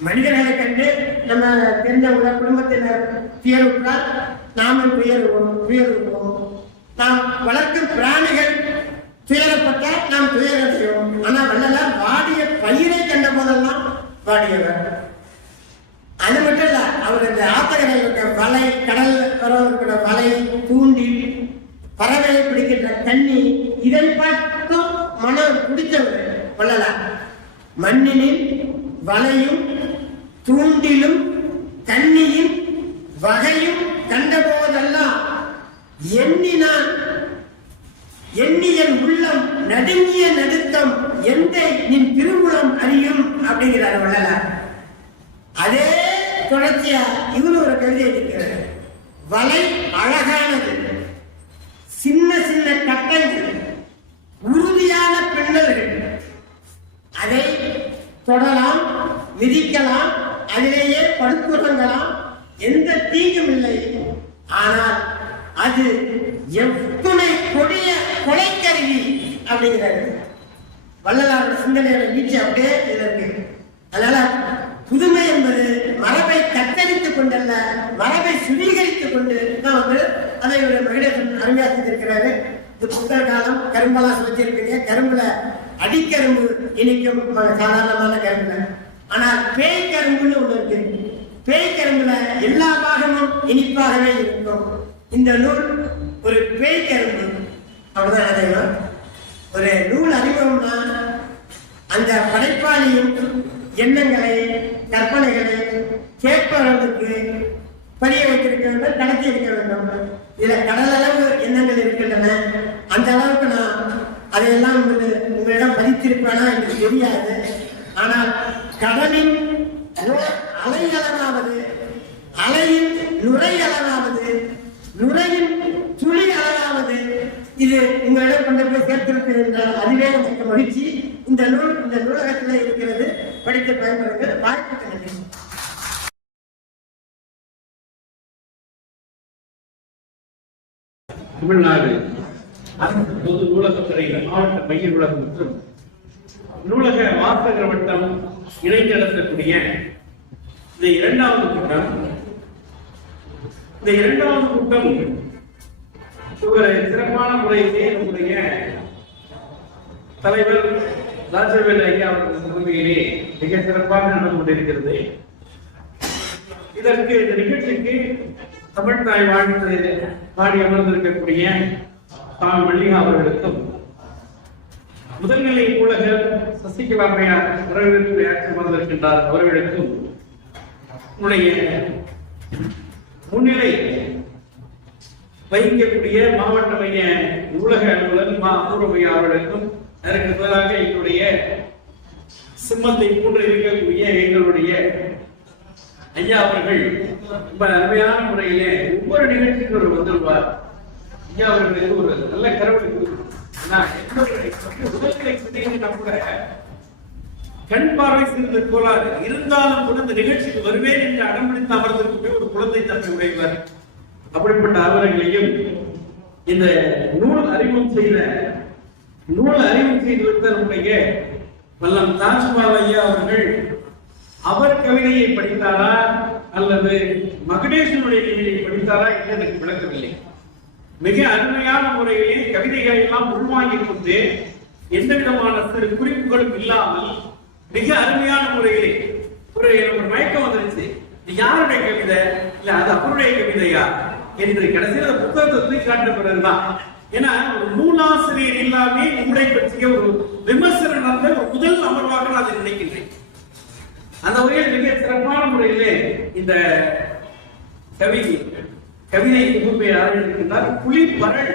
மனிதர்களை கண்டு நம்ம தெரிஞ்சவங்க குடும்பத்தினர் துயருற்றால் நாமும் துயருவோம். நாம் வளர்க்கும் பிராணிகள் துயரப்பட்டால் நாம் துயரடைவோம். ஆனா வள்ளலார் வாடிய பயிரை கண்ட போதெல்லாம் வாடியவர். அது மட்டும் இல்ல, அவர் இந்த ஆத்தகடல் இருக்க வலை, கடல் வரவர்களோட வலை, தூண்டி பறவையை பிடிக்கின்ற கண்ணி, இதை பார்த்தும் மனம் பிடித்தவர் வள்ளலார். மண்ணினில் வலையும் தூண்டிலும் கண்ணியும் வகையும் கண்டபோதெல்லாம் எண்ணினான் எண்ணியன் உள்ளம் நடுங்கிய நடுத்தம் எந்த நின் திருவுளம் அறியும் அப்படிங்கிறார் வள்ளலார். அதே தொடர்ச்சியா இவரு ஒரு கவிதை இருக்கிறார். வலை அழகானது, சின்ன கட்டங்கள், உறுதியான பின்னல்கள், அதை தொடலாம், மிதிக்கலாம், அதிலேயே படுத்துறங்கலாம், எந்த தீங்கும் இல்லை. ஆனால் அது எத்துணை கொடிய கொலைக்கருவி அப்படிங்கிறாரு வள்ளலாரோட சிந்தனையோட வீச்சு அப்படியே இருக்கு. அதனால புதுமை என்பது மரபை கத்தரித்துக் கொண்டல்ல, மரபை சுவீகரித்துக் கொண்டு தான் அதை ஒரு மகிழேசன் அருமையா செஞ்சிருக்கிறாரு. இது பொங்கல் காலம், கரும்பெல்லாம் சுவைச்சிருக்கீங்க. கரும்புல அடிக்கரும்பு இனிக்கும் சாதாரணமான கரும்புல. ஆனால் பேய் கரும்புன்னு ஒண்ணு இருக்கு. பேய் கரும்புல எல்லா பாகமும் இனிப்பாகவே இருக்கும். இந்த நூல் ஒரு பேய் கரும்பு. அவ்வளவுதான் நினைக்கிறோம். ஒரு நூல் அறிமுகம்னா அந்த படைப்பாளியின் எண்ணங்களை, கற்பனைகளை கேட்பவர்களுக்கு பதிய வைத்திருக்க வேண்டும், கடத்தி இருக்க வேண்டும். இதுல கடல் அளவு எண்ணங்கள் இருக்கின்றன. அந்த அளவுக்கு நான் அதையெல்லாம் உங்களிடம் பதித்திருப்பேனா என்று தெரியாது. ஆனால் கடலின் அலையளவாவது, அலையின் நுரையளவாவது, நுரையின் துளி அளவாவது இது உங்களிடம் கொண்டு போய் சேர்த்திருக்கிறது என்றால் அதுவே எனக்கு மகிழ்ச்சி. இந்த நூல் இந்த நூலகத்தில் இருக்கிறது, படித்து பயன்படுங்கள். வாய்ப்புக்கு நன்றி. தமிழ்நாடு அரசு பொது நூலகத்துறை மாவட்ட மைய நூலகம் மற்றும் நூலக வாசகர் வட்டம் இணைந்து நடத்தக்கூடிய இந்த இரண்டாவது கூட்டம் ஒரு சிறப்பான முறையிலே நம்முடைய தலைவர் ராஜவேல் ஐயா அவர்கள் தலைமையிலே மிக சிறப்பாக நடந்து கொண்டிருக்கிறது. இதற்கு இந்த நிகழ்ச்சிக்கு தமிழ் தாய் வாழ்த்து பாடி அமர்ந்திருக்கக்கூடிய மல்லிகா அவர்களுக்கும், முதல்நிலை நூலகர் சசிகலா அம்மையார் வரவேற்பு ஆற்றி அமர்ந்திருக்கின்றார் அவர்களுக்கும், உன்னுடைய முன்னிலை வகிக்கக்கூடிய மாவட்ட மைய நூலக அலுவலர் மா அபூர்வையா அவர்களுக்கும், அதற்கு பதிலாக எங்களுடைய சிம்மத்தை போன்று இருக்கக்கூடிய எங்களுடைய ஐயா அவர்கள் ரொம்ப அருமையான முறையிலே ஒவ்வொரு நிகழ்ச்சிக்கு ஒரு வந்துள்ளார். ஐயா அவர்களுக்கு ஒரு நல்ல கரவழி கூட கண் பார்வை சிறிது கோளாறு இருந்தாலும் கூட இந்த நிகழ்ச்சிக்கு வருவேன் என்று அடம்பிடித்து அமர்ந்திருக்கக்கூடிய ஒரு குழந்தை தன்மை உடையவர். அப்படிப்பட்ட அவர்களையும் இந்த நூல் அறிமுகம் செய்துவிட்ட நம்முடைய வல்லம் தாஜ்பால் ஐயா அவர்கள் அவர் கவிதையை படித்தாரா அல்லது மகுடேசனுடைய கவிதையை படித்தாரா என்று எனக்கு விளக்கவில்லை. மிக அருமையான முறையிலே கவிதைகளை எல்லாம் உள்வாங்கிக் கொண்டு எந்த விதமான சிறு குறிப்புகளும் இல்லாமல் மிக அருமையான முறையிலே ஒரு மயக்கம் வந்துருச்சு. இது யாருடைய கவிதை இல்ல அது அவருடைய கவிதையா என்று கடைசியில் புத்தகத்தை தூக்கி காட்ட பிறகுதான். ஏன்னா ஒரு நூலாசிரியர் இல்லாமே நூலை பற்றிய ஒரு விமர்சனம் நடந்த ஒரு முதல் அமர்வாக நான் அதை நினைக்கின்றேன். அந்த வகையில் மிக சிறப்பான முறையிலே இந்த கவிதை தொகுப்பை ஆரம்பிக்கின்றார். புலிப்பரள்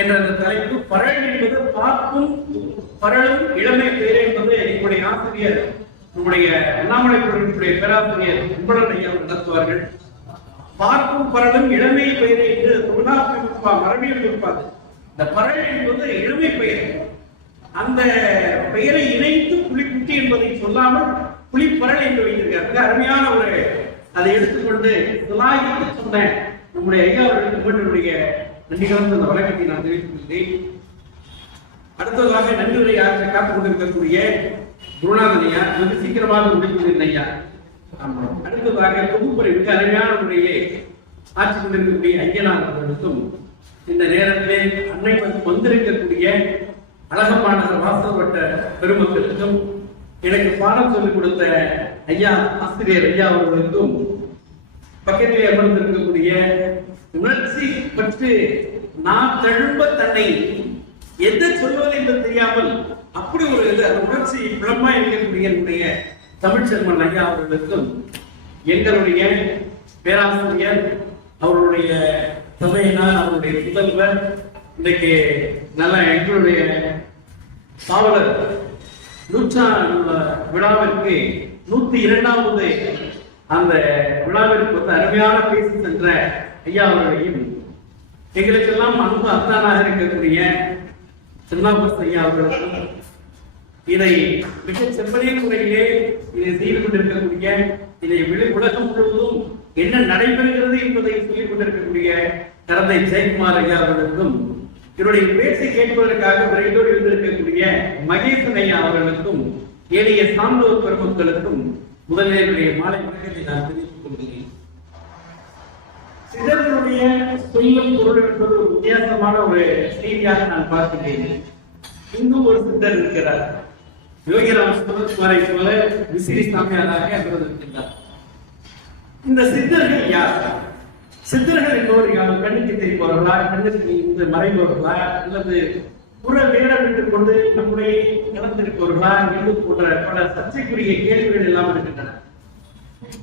என்ற அந்த தலைப்பு. பரள் என்பது பார்க்கும் பரளும் இளமை பெயர் என்பது என்னுடைய ஆசிரியர் நம்முடைய அண்ணாமலை பள்ளியினுடைய பேராசிரியர் கும்பலன் ஐயா நடத்துவார்கள். பார்க்கும் பரளும் இளமை பெயர் என்று மரபியல் இருப்பாது. இந்த பரள் என்பது இளமை பெயர். அந்த பெயரை இணைத்து புலிக்குட்டி என்பதை சொல்லாமல் புலிப்பரள் என்று வைத்திருக்கிறார். அருமையான ஒரு அதை எடுத்துக்கொண்டு சொன்ன நம்முடைய ஐயா அவர்களுடைய நன்றி கலந்த அந்த வழக்கத்தை நான் தெரிவித்துள்ளேன். அடுத்ததாக நன்றியுரை ஆற்ற காத்துக் கொண்டிருக்கக்கூடிய குருநாதன் ஐயா மிக சீக்கிரமாக முடித்துள்ள ஐயா. அடுத்ததாக தொகுப்புரை மிக அருமையான முறையிலே ஆட்சி கொண்டிருக்கக்கூடிய ஐயனார் அவர்களுக்கும், இந்த நேரத்திலே அன்னை வந்திருக்கக்கூடிய அழகமாநகர் வாசல் வட்ட பெருமக்களுக்கும், எனக்கு பாடம் சொல்லிக் கொடுத்த ஐயா ஆசிரியர் ஐயா அவர்களுக்கும், பக்கத்திலே அமர்ந்திருக்கக்கூடிய உணர்ச்சி பற்றி நான் தழும்ப தன்னை எந்த சொல்வது என்று தெரியாமல் அப்படி ஒரு உணர்ச்சி புலமா இருக்கக்கூடிய என்னுடைய தமிழ்ச்செல்வன் ஐயா அவர்களுக்கும், எங்களுடைய பேராசிரியர் அவருடைய சபையினால் அவருடைய முதல்வர் இன்றைக்கு நல்ல எங்களுடைய பாவலர் 100 விழாவிற்கு 102வது அந்த விழாவிற்கு அருமையான பேசி சென்ற ஐயா அவர்களையும், எங்களுக்கெல்லாம் அன்பு அத்தானாக இருக்கக்கூடிய சின்னாபஸ் ஐயா அவர்களுக்கும், இதை மிக செவ்வனே முறையிலே இதை செய்து கொண்டிருக்கக்கூடிய, இதை உலகம் முழுவதும் என்ன நடைபெறுகிறது என்பதை சொல்லிக் கொண்டிருக்கக்கூடிய தந்தை ஜெயக்குமார் ஐயா அவர்களுக்கும், என்னுடைய பேச்சை கேட்பதற்காக விரைந்தோடு இருந்திருக்கக்கூடிய மகேசன் ஐயா அவர்களுக்கும், ஏனைய சான்றோர் பெருமக்களுக்கும் முதலிலே மாலை வணக்கத்தை நான் தெரிவித்துக் கொள்கிறேன். சிதறனுடைய சொல்லும் பொருள் என்பது ஒரு வித்தியாசமான ஒரு செய்தியாக நான் பார்க்கிறேன். இங்கும் ஒரு சித்தர் இருக்கிறார். யோகிராம் சுந்தரகுமாரை போல விசிறி சாமியாராக அவர் இருக்கின்றார். இந்த சித்தர்கள் யார்? சித்தர்கள் என்பவர் கண்ணுக்கு தெரிப்பவர்களா, கண்ணுக்கு இருந்து மறைபவர்களா, அல்லது புற வேடம் விட்டுக் கொண்டு நம்முடைய கலந்திருப்பவர்களா என்று போன்ற பல சர்ச்சைக்குரிய கேள்விகள் எல்லாம் இருக்கின்றன.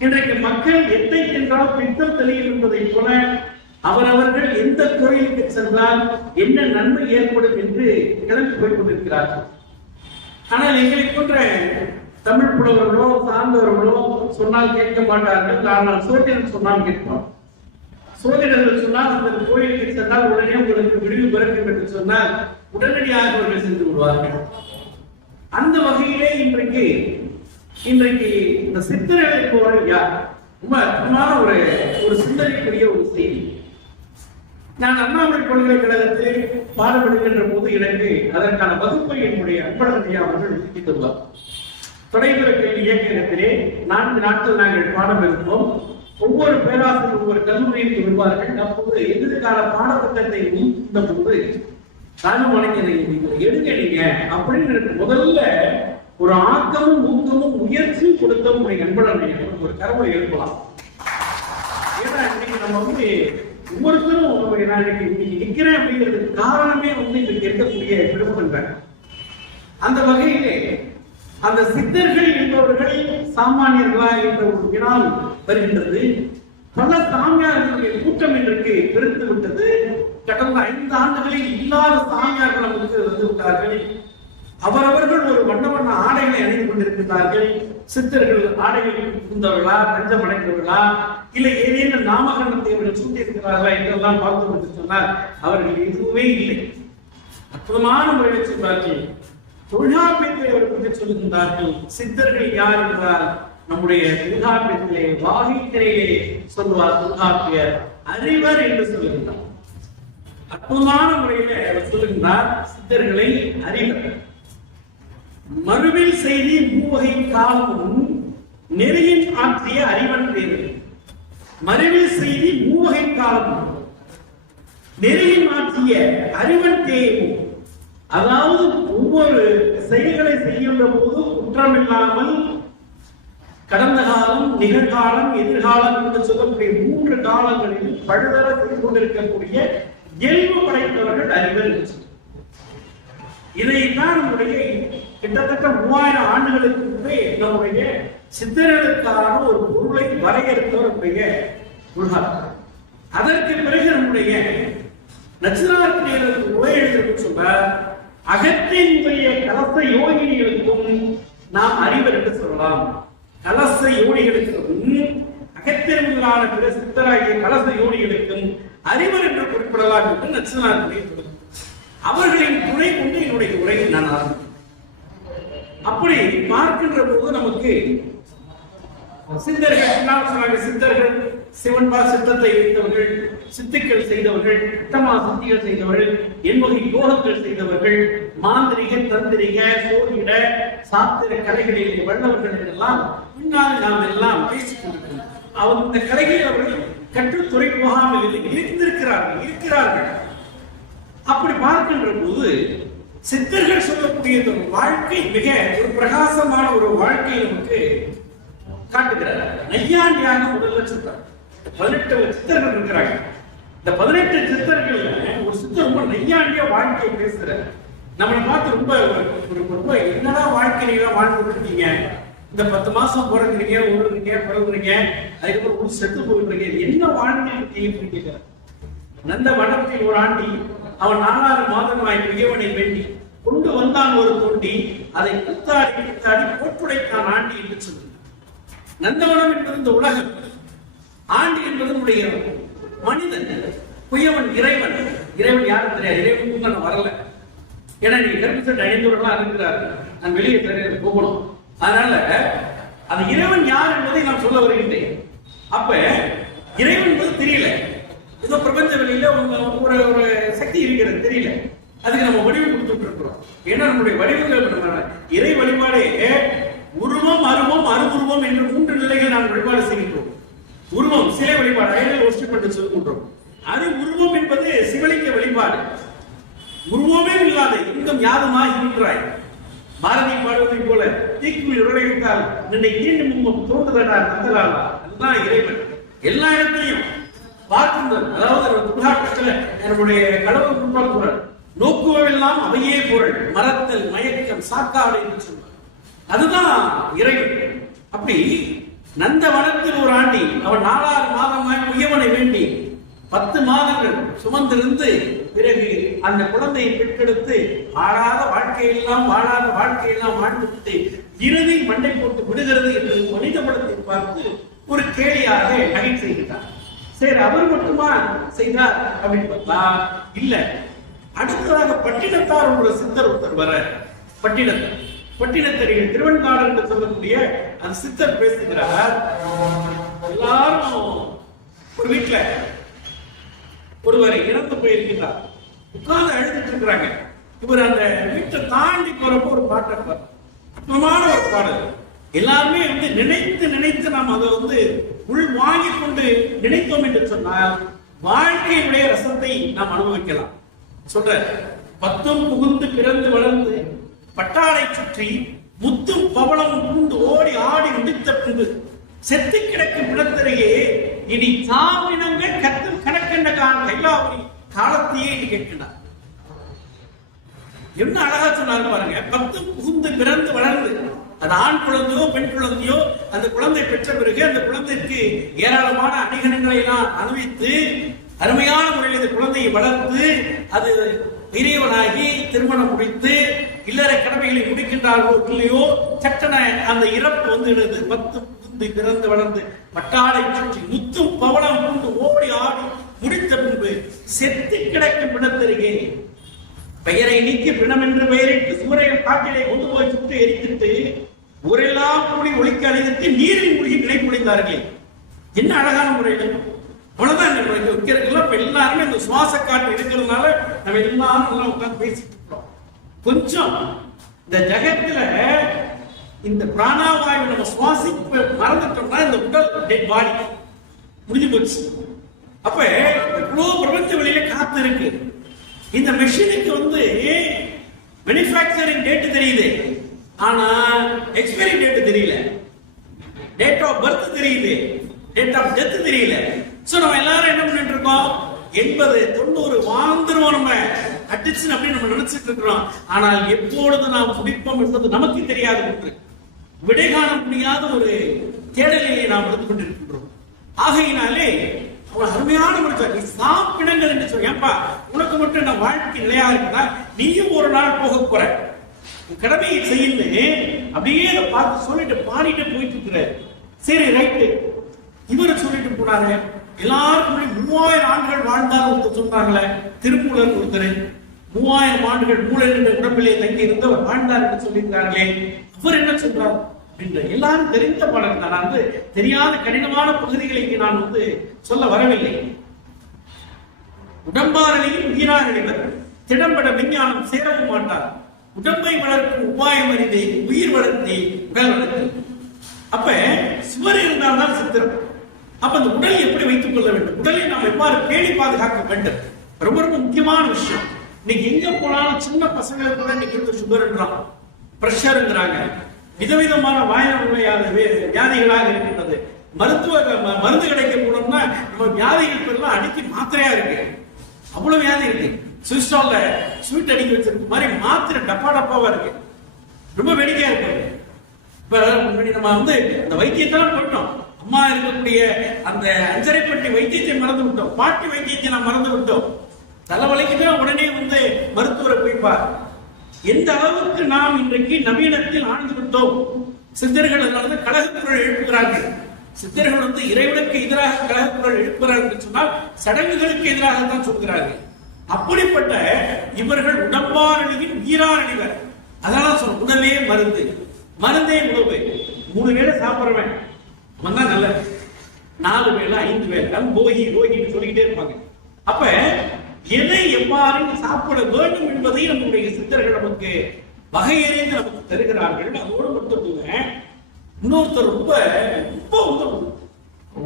இன்றைக்கு மக்கள் எத்தை சென்றால் பித்தம் தெளியும் என்பதை போல அவரவர்கள் எந்த கோயிலுக்கு சென்றால் என்ன நன்மை ஏற்படும் என்று கிளம்பி போய் கொண்டிருக்கிறார்கள். ஆனால் எங்களை போன்ற தமிழ் புலவர்களோ சார்ந்தவர்களோ சொன்னால் கேட்க மாட்டார்கள். ஆனால் சோதிடர் சொன்னால் கேட்போம். சோதிடர்கள் சொன்னால் அந்த கோயிலுக்கு சென்றால் உடனே உங்களுக்கு விடுவி பிறக்கும் என்று சொன்னால் உடனடியாக அவர்கள் சென்று விடுவார்கள். அந்த வகையிலே இன்றைக்கு இந்த சித்தர்கள் என்பவர்கள் யார்? ரொம்ப அற்புதமான ஒரு சிந்தனைக்குரிய ஒரு செய்தி. நான் அண்ணாமலை பல்கலைக்கழகத்தில் பாடப்படுகின்ற போது எனக்கு அதற்கான வகுப்பை என்னுடைய அன்பழகன் அவர்கள் ஒதுக்கி தருவார். தொலைதூர கல்வி இயக்கத்திலே 4 நாட்கள் நாங்கள் பாடம் எடுப்போம். ஒவ்வொரு பேராசிரியர் ஒவ்வொரு கல்லூரிக்கு வருவார்கள். அப்போது எதிர்கால பாடத்திட்டத்தை முன்னிட்ட போது ராஜமாணிக்கனை எடுங்க நீங்க அப்படின்னு முதல்ல ஒரு ஆக்கமும் ஊக்கமும் முயற்சியும் கொடுத்த உங்களுடைய அன்பழகன் ஒரு கருவை எழுப்பலாம். ஏன்னா இன்னைக்கு நம்ம ஒவ்வொருத்தரும் நான் இன்னைக்கு நிக்கிறேன் அப்படிங்கிறதுக்கு காரணமே இன்னைக்கு இருக்கக்கூடிய விருப்பம். அந்த வகையிலே அந்த சித்தர்கள் என்பவர்கள் சாமானியர்களா என்ற ஒரு வினால் வருகின்றது. பல சாமியார்களுடைய கூட்டம் இன்றைக்கு பெருத்து விட்டது. கடந்த 5 ஆண்டுகளில் இல்லாத சாமியார்கள் நமக்கு வந்து விட்டார்கள். அவரவர்கள் ஒரு வண்ண வண்ண ஆடைகளை அணிந்து கொண்டிருக்கிறார்கள். சித்தர்கள் ஆடைகள் இருந்தவர்களா, பஞ்சம் அடைந்தவர்களா, இல்லை ஏதேனும் நாமகரணத்தை அவர்கள் சூட்டியிருக்கிறார்களா என்றெல்லாம் பார்த்து சொன்னால் அவர்கள் எதுவுமே இல்லை. அற்புதமான முறையில் சொல்றார்கள். தொல்காப்பியத்தை அவர் பற்றி சொல்லுகின்றார்கள். சித்தர்கள் யார் என்றால் நம்முடைய தொல்காப்பியத்திலே வாகித்திரையிலே சொல்லுவார் தொல்காப்பியர் அறிவர் என்று சொல்லுகின்றார். அற்புதமான முறையில அவர் சொல்லுகின்றார் சித்தர்களை அறிவர். மறுவில் செய்தி மூவகை காலமும் நெறியின் ஆற்றிய அறிவன் பேரு. மறுவில் செய்தி மூவகை காலமும் நெறியின் ஆற்றிய அறிவன் தேயும். அதாவது ஒவ்வொரு செயல்களை செய்கின்ற போது குற்றமில்லாமல் கடந்த காலம், நிகழ்காலம், எதிர்காலம் என்று சொல்லக்கூடிய 3 காலங்களில் பழுதர செய்து கொண்டிருக்கக்கூடிய இயல்பு படைத்தவர்கள் அறிவர். இதைத்தான் நம்முடைய கிட்டத்தட்ட 3000 ஆண்டுகளுக்கு முன்பே நம்முடைய சித்தர்களுக்கான ஒரு பொருளை வரையறுத்தவருடைய உலகம். அதற்கு பிறகு நம்முடைய நச்சினார்க்கு உரை எழுதிருக்கு சொல்றார். அகத்தினுடைய கலச யோகினிகளுக்கும் நாம் அறிவர் என்று சொல்லலாம். கலச யோகிகளுக்கும் அகத்திற்கான பிற சித்தராகிய கலச யோகிகளுக்கும் அறிவர் என்று குறிப்பிடலாம் என்று நச்சினார்க்கு சொல்றார். அவர்களின் துணை கொண்டு என்னுடைய உரையை நான் ஆரம்பித்தேன். அப்படி பார்க்கின்ற போது நமக்கு சித்தர்கள் சிவன்பா சித்தத்தை வைத்தவர்கள், சித்துக்கள் செய்தவர்கள், உத்தமா சித்திகள் செய்தவர்கள், எண்வகை யோகங்கள் செய்தவர்கள், மாந்திரிக தந்திரிக சோதிட சாத்திர கலைகளில் வல்லவர்கள் என்றெல்லாம் முன்னால் நாம் எல்லாம் பேசிக் கொண்டிருக்கிறோம். அவர் இந்த கலைகளில் அவர்கள் கற்றுத்துறை போகாமல் இருக்கிறார்கள். அப்படி பார்க்கின்ற போது சித்தர்கள் சொல்லக்கூடிய வாழ்க்கை மிக ஒரு பிரகாசமான ஒரு வாழ்க்கையை நமக்கு காட்டுகிறார். நையாண்டியாக முதல்ல சொல்றார். 18 சித்தர்கள் இருக்கிறாங்க. இந்த 18 சித்தர்கள் ஒரு சித்தர் ரொம்ப நையாண்டியா வாழ்க்கையை பேசுறாரு. நம்மளை பார்த்து ரொம்ப என்னடா வாழ்க்கை நீங்க வாழ்ந்துட்டு இருக்கீங்க, இந்த 10 மாசம் பிறகுறீங்க, உழுறீங்க, பிறகுறீங்க, அதுக்கப்புறம் செத்து போயிடுறீங்க, என்ன வாழ்க்கை கேட்க. நந்த வனத்தில் ஒரு ஆண்டி அவன் 4 மாதமாய் பிரியவனை வேண்டி கொண்டு வந்தான் ஒரு தொண்டி, அதை குத்தாடி போட்டுடைத்தான் ஆண்டி என்று சொல்லுங்க. நந்தவனம் என்பது இந்த உலகம், ஆண்டி என்பது நம்முடைய மனிதன், குயவன் இறைவன் யாரும் தெரியாது. இறைவன் வரல. ஏன்னா நீங்க கருப்பு சட்டை அணிந்தவர்களா இருக்கிறார்கள். நான் வெளியே போகணும். அதனால அந்த இறைவன் யார் என்பதை நான் சொல்ல வருகின்றேன். அப்ப இறைவன் என்பது தெரியல, ஏதோ பிரபஞ்ச வெளியில ஒரு ஒரு சக்தி இருக்கிறது தெரியல, அதுக்கு நம்ம வடிவம் கொடுத்துட்டு இருக்கிறோம். ஏன்னா நம்முடைய வடிவங்கள் இறை வழிபாடே உருவம், அருவம், அருவுருவம் என்று 3 நிலைகள் நாம் வழிபாடு செய்கின்றோம். உருவம் சிலை வழிபாடு, ஐடியல் வொர்ஷிப் என்று சொல்கின்றோம். அரு உருவம் என்பது சிவலிங்க வழிபாடு. உருவமே இல்லாத இங்கும் யாதுமாய் இருக்கின்றாய், பாரதி பாடுவதை போல தீக்குள் உருளைவிட்டால் நின்னை தீண்டும் முன்பும் தோன்றுதடா நந்தலாலா. அதுதான் இறைவன் எல்லா இடத்தையும் பார்க்கின்றார். அதாவது துர்காட்டத்தில் என்னுடைய கடவுள் முன்பாக்குறார், நோக்குவெல்லாம் அவையே பொருள், மரத்தல் மயக்கம் சாக்காடு என்று சொன்னார். அதுதான் இறைவன். அப்படி நந்தவனத்தில் ஒரு ஆண்டி அவன் 4 மாதமாய் உயவனை வேண்டி 10 மாதங்கள் சுமந்திருந்து பிறகு அந்த குழந்தையை பெற்றெடுத்து வாழாத வாழ்க்கையெல்லாம் வாழ்ந்துவிட்டு இறுதி மண்டை போட்டு விடுகிறது என்று மனித படத்தை பார்த்து ஒரு கேலியாக நகை செய்கிறார். சரி, அவர் மட்டுமா செய்தார் அப்படின்னு பார்த்தா இல்ல. அடுத்ததாக பட்டினத்தார் ஒரு சித்தர் ஒருத்தர் வர, பட்டினத்தடிகள் திருவெண்காடர் என்று சொல்லக்கூடிய அந்த சித்தர் பேசுகிறார். எல்லாரும் ஒரு வீட்டுல ஒருவரை இறந்து போயிருக்கிறார், உட்கார்ந்து அழுதுட்டு இருக்கிறாங்க. இவர் அந்த வீட்டை தாண்டி போறப்போ ஒரு பாட்டை அற்புதமான ஒரு பாடல். எல்லாருமே நினைத்து நாம் அதை உள் வாங்கி கொண்டு நினைத்தோம் என்று சொன்னால் வாழ்க்கையுடைய ரசத்தை நாம் அனுபவிக்கலாம். சொல்ற 10 புகுந்து பிறந்து வளர்ந்து பட்டாளை சுற்றி முத்தும் பவளம் பூண்டு ஓடி ஆடி முடித்த பின்பு செத்து கிடக்கும் இடத்திலேயே இனி சாமினங்கள் கத்தும் கணக்கென்ற கைலாவரி காலத்தையே கேட்கிறார். என்ன அழகா சொன்னார் பாருங்க. 10 புகுந்து பிறந்து வளர்ந்து, அது ஆண் குழந்தையோ பெண் குழந்தையோ, அந்த குழந்தை பெற்ற பிறகு அந்த குழந்தைக்கு ஏராளமான அணிகலன்களை எல்லாம் அணிவித்து அருமையான முறையில் இந்த குழந்தையை வளர்த்து அது பெரியவனாகி திருமணம் முடித்து இல்லற கடமைகளை முடிக்கின்றார்களோ இல்லையோ சட்டன அந்த இறப்பு இடுது. 10 புகுந்து பிறந்து வளர்ந்து பட்டாளை சுற்றி முத்தும் பவளம் கொண்டு ஓடி ஆடி முடித்த பின்பு செத்து கிடக்கும் இடத்தருகே பெயரை நீக்கி பிணம் என்று பெயரிட்டு சூரிய காட்டிலே கொண்டு போய் சுற்றி எரித்துட்டு ஊரெல்லாம் கூடி ஒழிக்க அணிவித்து நீரில் மூழ்கி நிலை புரிந்தார்கள். என்ன அழகான முறையில் அவ்வளவுதான் வைக்கிறதுலாம். இப்ப எல்லாருமே இந்த சுவாச காற்று இருக்கிறதுனால நம்ம எல்லாரும் நல்லா உட்கார்ந்து பேசிட்டு இருக்கோம். கொஞ்சம் இந்த ஜகத்துல இந்த பிராணாவாயு நம்ம சுவாசிக்க மறந்துட்டோம்னா இந்த உடல் டெட் பாடி முடிஞ்சு போச்சு. அப்ப இவ்வளவு பிரபஞ்ச வெளியில காத்து இருக்கு. இந்த மெஷினுக்கு மேனுஃபேக்சரிங் டேட் தெரியுது, ஆனா எக்ஸ்பைரி டேட் தெரியல, டேட் ஆஃப் பர்த் தெரியுது, டேட் ஆஃப் டெத் தெரியல. சோ நம்ம எல்லாரும் என்ன பண்ணிட்டு இருக்கோம், 80 90 வாழ்ந்துருவோம், நம்ம அடிச்சு அப்படின்னு நம்ம நினைச்சிட்டு இருக்கிறோம். ஆனால் எப்பொழுது நாம் முடிப்போம் என்பது நமக்கு தெரியாது ஒன்று, விடை காண முடியாத ஒரு தேடலை நாம் எடுத்துக் கொண்டிருக்கின்றோம். ஆகையினாலே அருமையான முடிச்சார், நீ சாப்பிடுங்கள் என்று சொல்ல. ஏன்பா உனக்கு மட்டும் என்ன வாழ்க்கை நிலையா இருக்குதா, நீயும் ஒரு நாள் போக போற, கடமையை செய்யுன்னு அப்படியே பார்த்து சொல்லிட்டு பாடிட்டு போயிட்டு இருக்கிறார். சரி ரைட்டு, இவரை சொல்லிட்டு போனாரு. எல்லாருக்கும் 3000 ஆண்டுகள் வாழ்ந்தார் ஒருத்தர் சொன்னாங்களே, திருமூலர் ஒருத்தர் 3000 ஆண்டுகள் மூளையில் உடம்பிலே தங்கி இருந்தவர் வாழ்ந்தார் என்று சொல்லியிருக்காங்களே, அவர் என்ன சொல்றார் அப்படின்ற எல்லாரும் தெரிந்த பாடல் தான். நான் தெரியாத கடினமான பகுதிகளை நான் சொல்ல வரவில்லை. உடம்பாரணியில் உயிராரணிவர் திடம்பட விஞ்ஞானம் சேரவும் மாட்டார், உடம்பை வளர்க்கும் உபாயம் அறிந்தே உயிர் வளர்த்தே உடல் வளர்த்து. அப்ப சுவர் இருந்தால்தான் சித்திரம். அப்ப அந்த உடலை எப்படி வைத்துக் கொள்ள வேண்டும், உடலை நாம் எவ்வாறு பேணி பாதுகாக்க வேண்டும், ரொம்ப ரொம்ப முக்கியமான விஷயம். இன்னைக்கு எங்க போனாலும் சின்ன பசங்களுக்கு கூட இன்னைக்கு சுகர்ன்றான், பிரஷர்ங்கிறாங்க, விதவிதமான வியாதிகளாக இருக்கின்றது. மருந்து கிடைக்க போனோம்னா நம்ம வியாதிகளுக்கு எல்லாம் அடிக்கி மாத்திரையா இருக்கு, அவ்வளவு வியாதி இருக்கு. சுவிஸ்டால்ல ஸ்வீட் அடிக்க வச்சிருக்க மாதிரி மாத்திரை டப்பா டப்பாவா இருக்கு, ரொம்ப வேடிக்கையா இருக்கு. இப்ப நம்ம அந்த வைத்தியத்தெல்லாம் போயிட்டோம், அம்மா இருக்கக்கூடிய அந்த அஞ்சரைப்பட்டி வைத்தியத்தை மறந்து விட்டோம், பாட்டி வைத்தியத்தை நாம் மறந்து விட்டோம். தலைவலிக்குமே உடனே மருத்துவரை போய்ப்பார். எந்த அளவுக்கு நாம் இன்றைக்கு நவீனத்தில் ஆழ்ந்து விட்டோம். சித்தர்கள் அதனால கழகக்குரல் எழுப்புகிறார்கள். சித்தர்கள் இறைவனுக்கு எதிராக கழகக்குரல் எழுப்புகிறார்கள் என்று சொன்னால் சடங்குகளுக்கு எதிராக தான் சொல்கிறார்கள். அப்படிப்பட்ட இவர்கள் உடம்பாரணியின் உயிராரணிவர். அதனால சொல்ல உணவே மருந்து, மருந்தே உணவு. 3 வேளை சாப்பிட்றவன் அவன் தான் நல்ல, 4 வேளை 5 வேளை போகி ரோகின்னு சொல்லிக்கிட்டே இருப்பாங்க. அப்ப எதை எவ்வாறு சாப்பிட வேண்டும் என்பதை நம்முடைய சித்தர்கள் நமக்கு வகையறிந்து நமக்கு தருகிறார்கள். அதோடு மட்டும் இல்லை, இன்னொருத்தர் ரொம்ப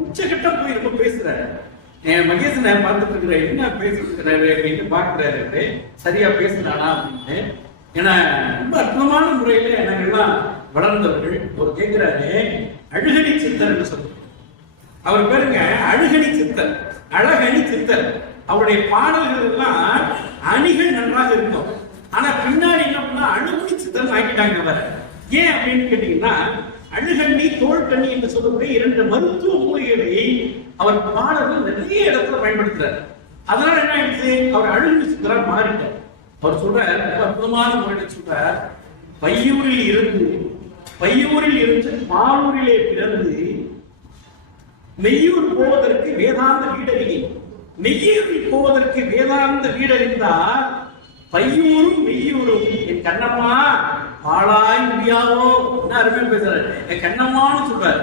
உச்சகட்டம் போய் ரொம்ப பேசுறாரு. மகேசன் பார்த்துட்டு இருக்கிற என்ன பேசிட்டு இருக்கிறாரு அப்படின்னு பாக்குறாரு, சரியா பேசுறானா அப்படின்னு. ஏன்னா ரொம்ப அற்புதமான முறையில நாங்கள்லாம் வளர்ந்தவர்கள். அவர் கேட்கிறாரு, அழுகணி சித்தர் சொல்லுங்க. அவர் பேருங்க அழுகணி சித்தர், அழகணி சித்தர். அவருடைய பாடல்கள் எல்லாம் அணிகள் நன்றாக இருக்கும். ஆனா பின்னாடி என்ன பண்ணா அழுகுணி சித்தர் ஆக்கிட்டாங்க அவர். ஏன் அப்படின்னு கேட்டீங்கன்னா, அழுகண்ணி தோல்கண்ணி என்று சொல்லக்கூடிய 2 மருத்துவ மூலிகைகளை அவர் பாடல்கள் நிறைய இடத்துல பயன்படுத்துறார். அதனால என்ன ஆயிடுச்சு, அவர் அழுகுணி சித்தரா மாறிட்டார். அவர் சொல்றார், அற்புதமான முறையில் சொல்றார், பையூரில் இருந்து மாலூரிலே பிறந்து மெய்யூர் போவதற்கு வேதாந்த வீடறிய, மெய்யூரில் போவதற்கு வேதாந்த வீடறிந்தால் பையூரும் மெய்யூரும் என் கண்ணம்மா பாழாய் முடியாதோ. என்ன அருமை பேசுறாரு, என் கண்ணம்மான்னு சொல்றாரு.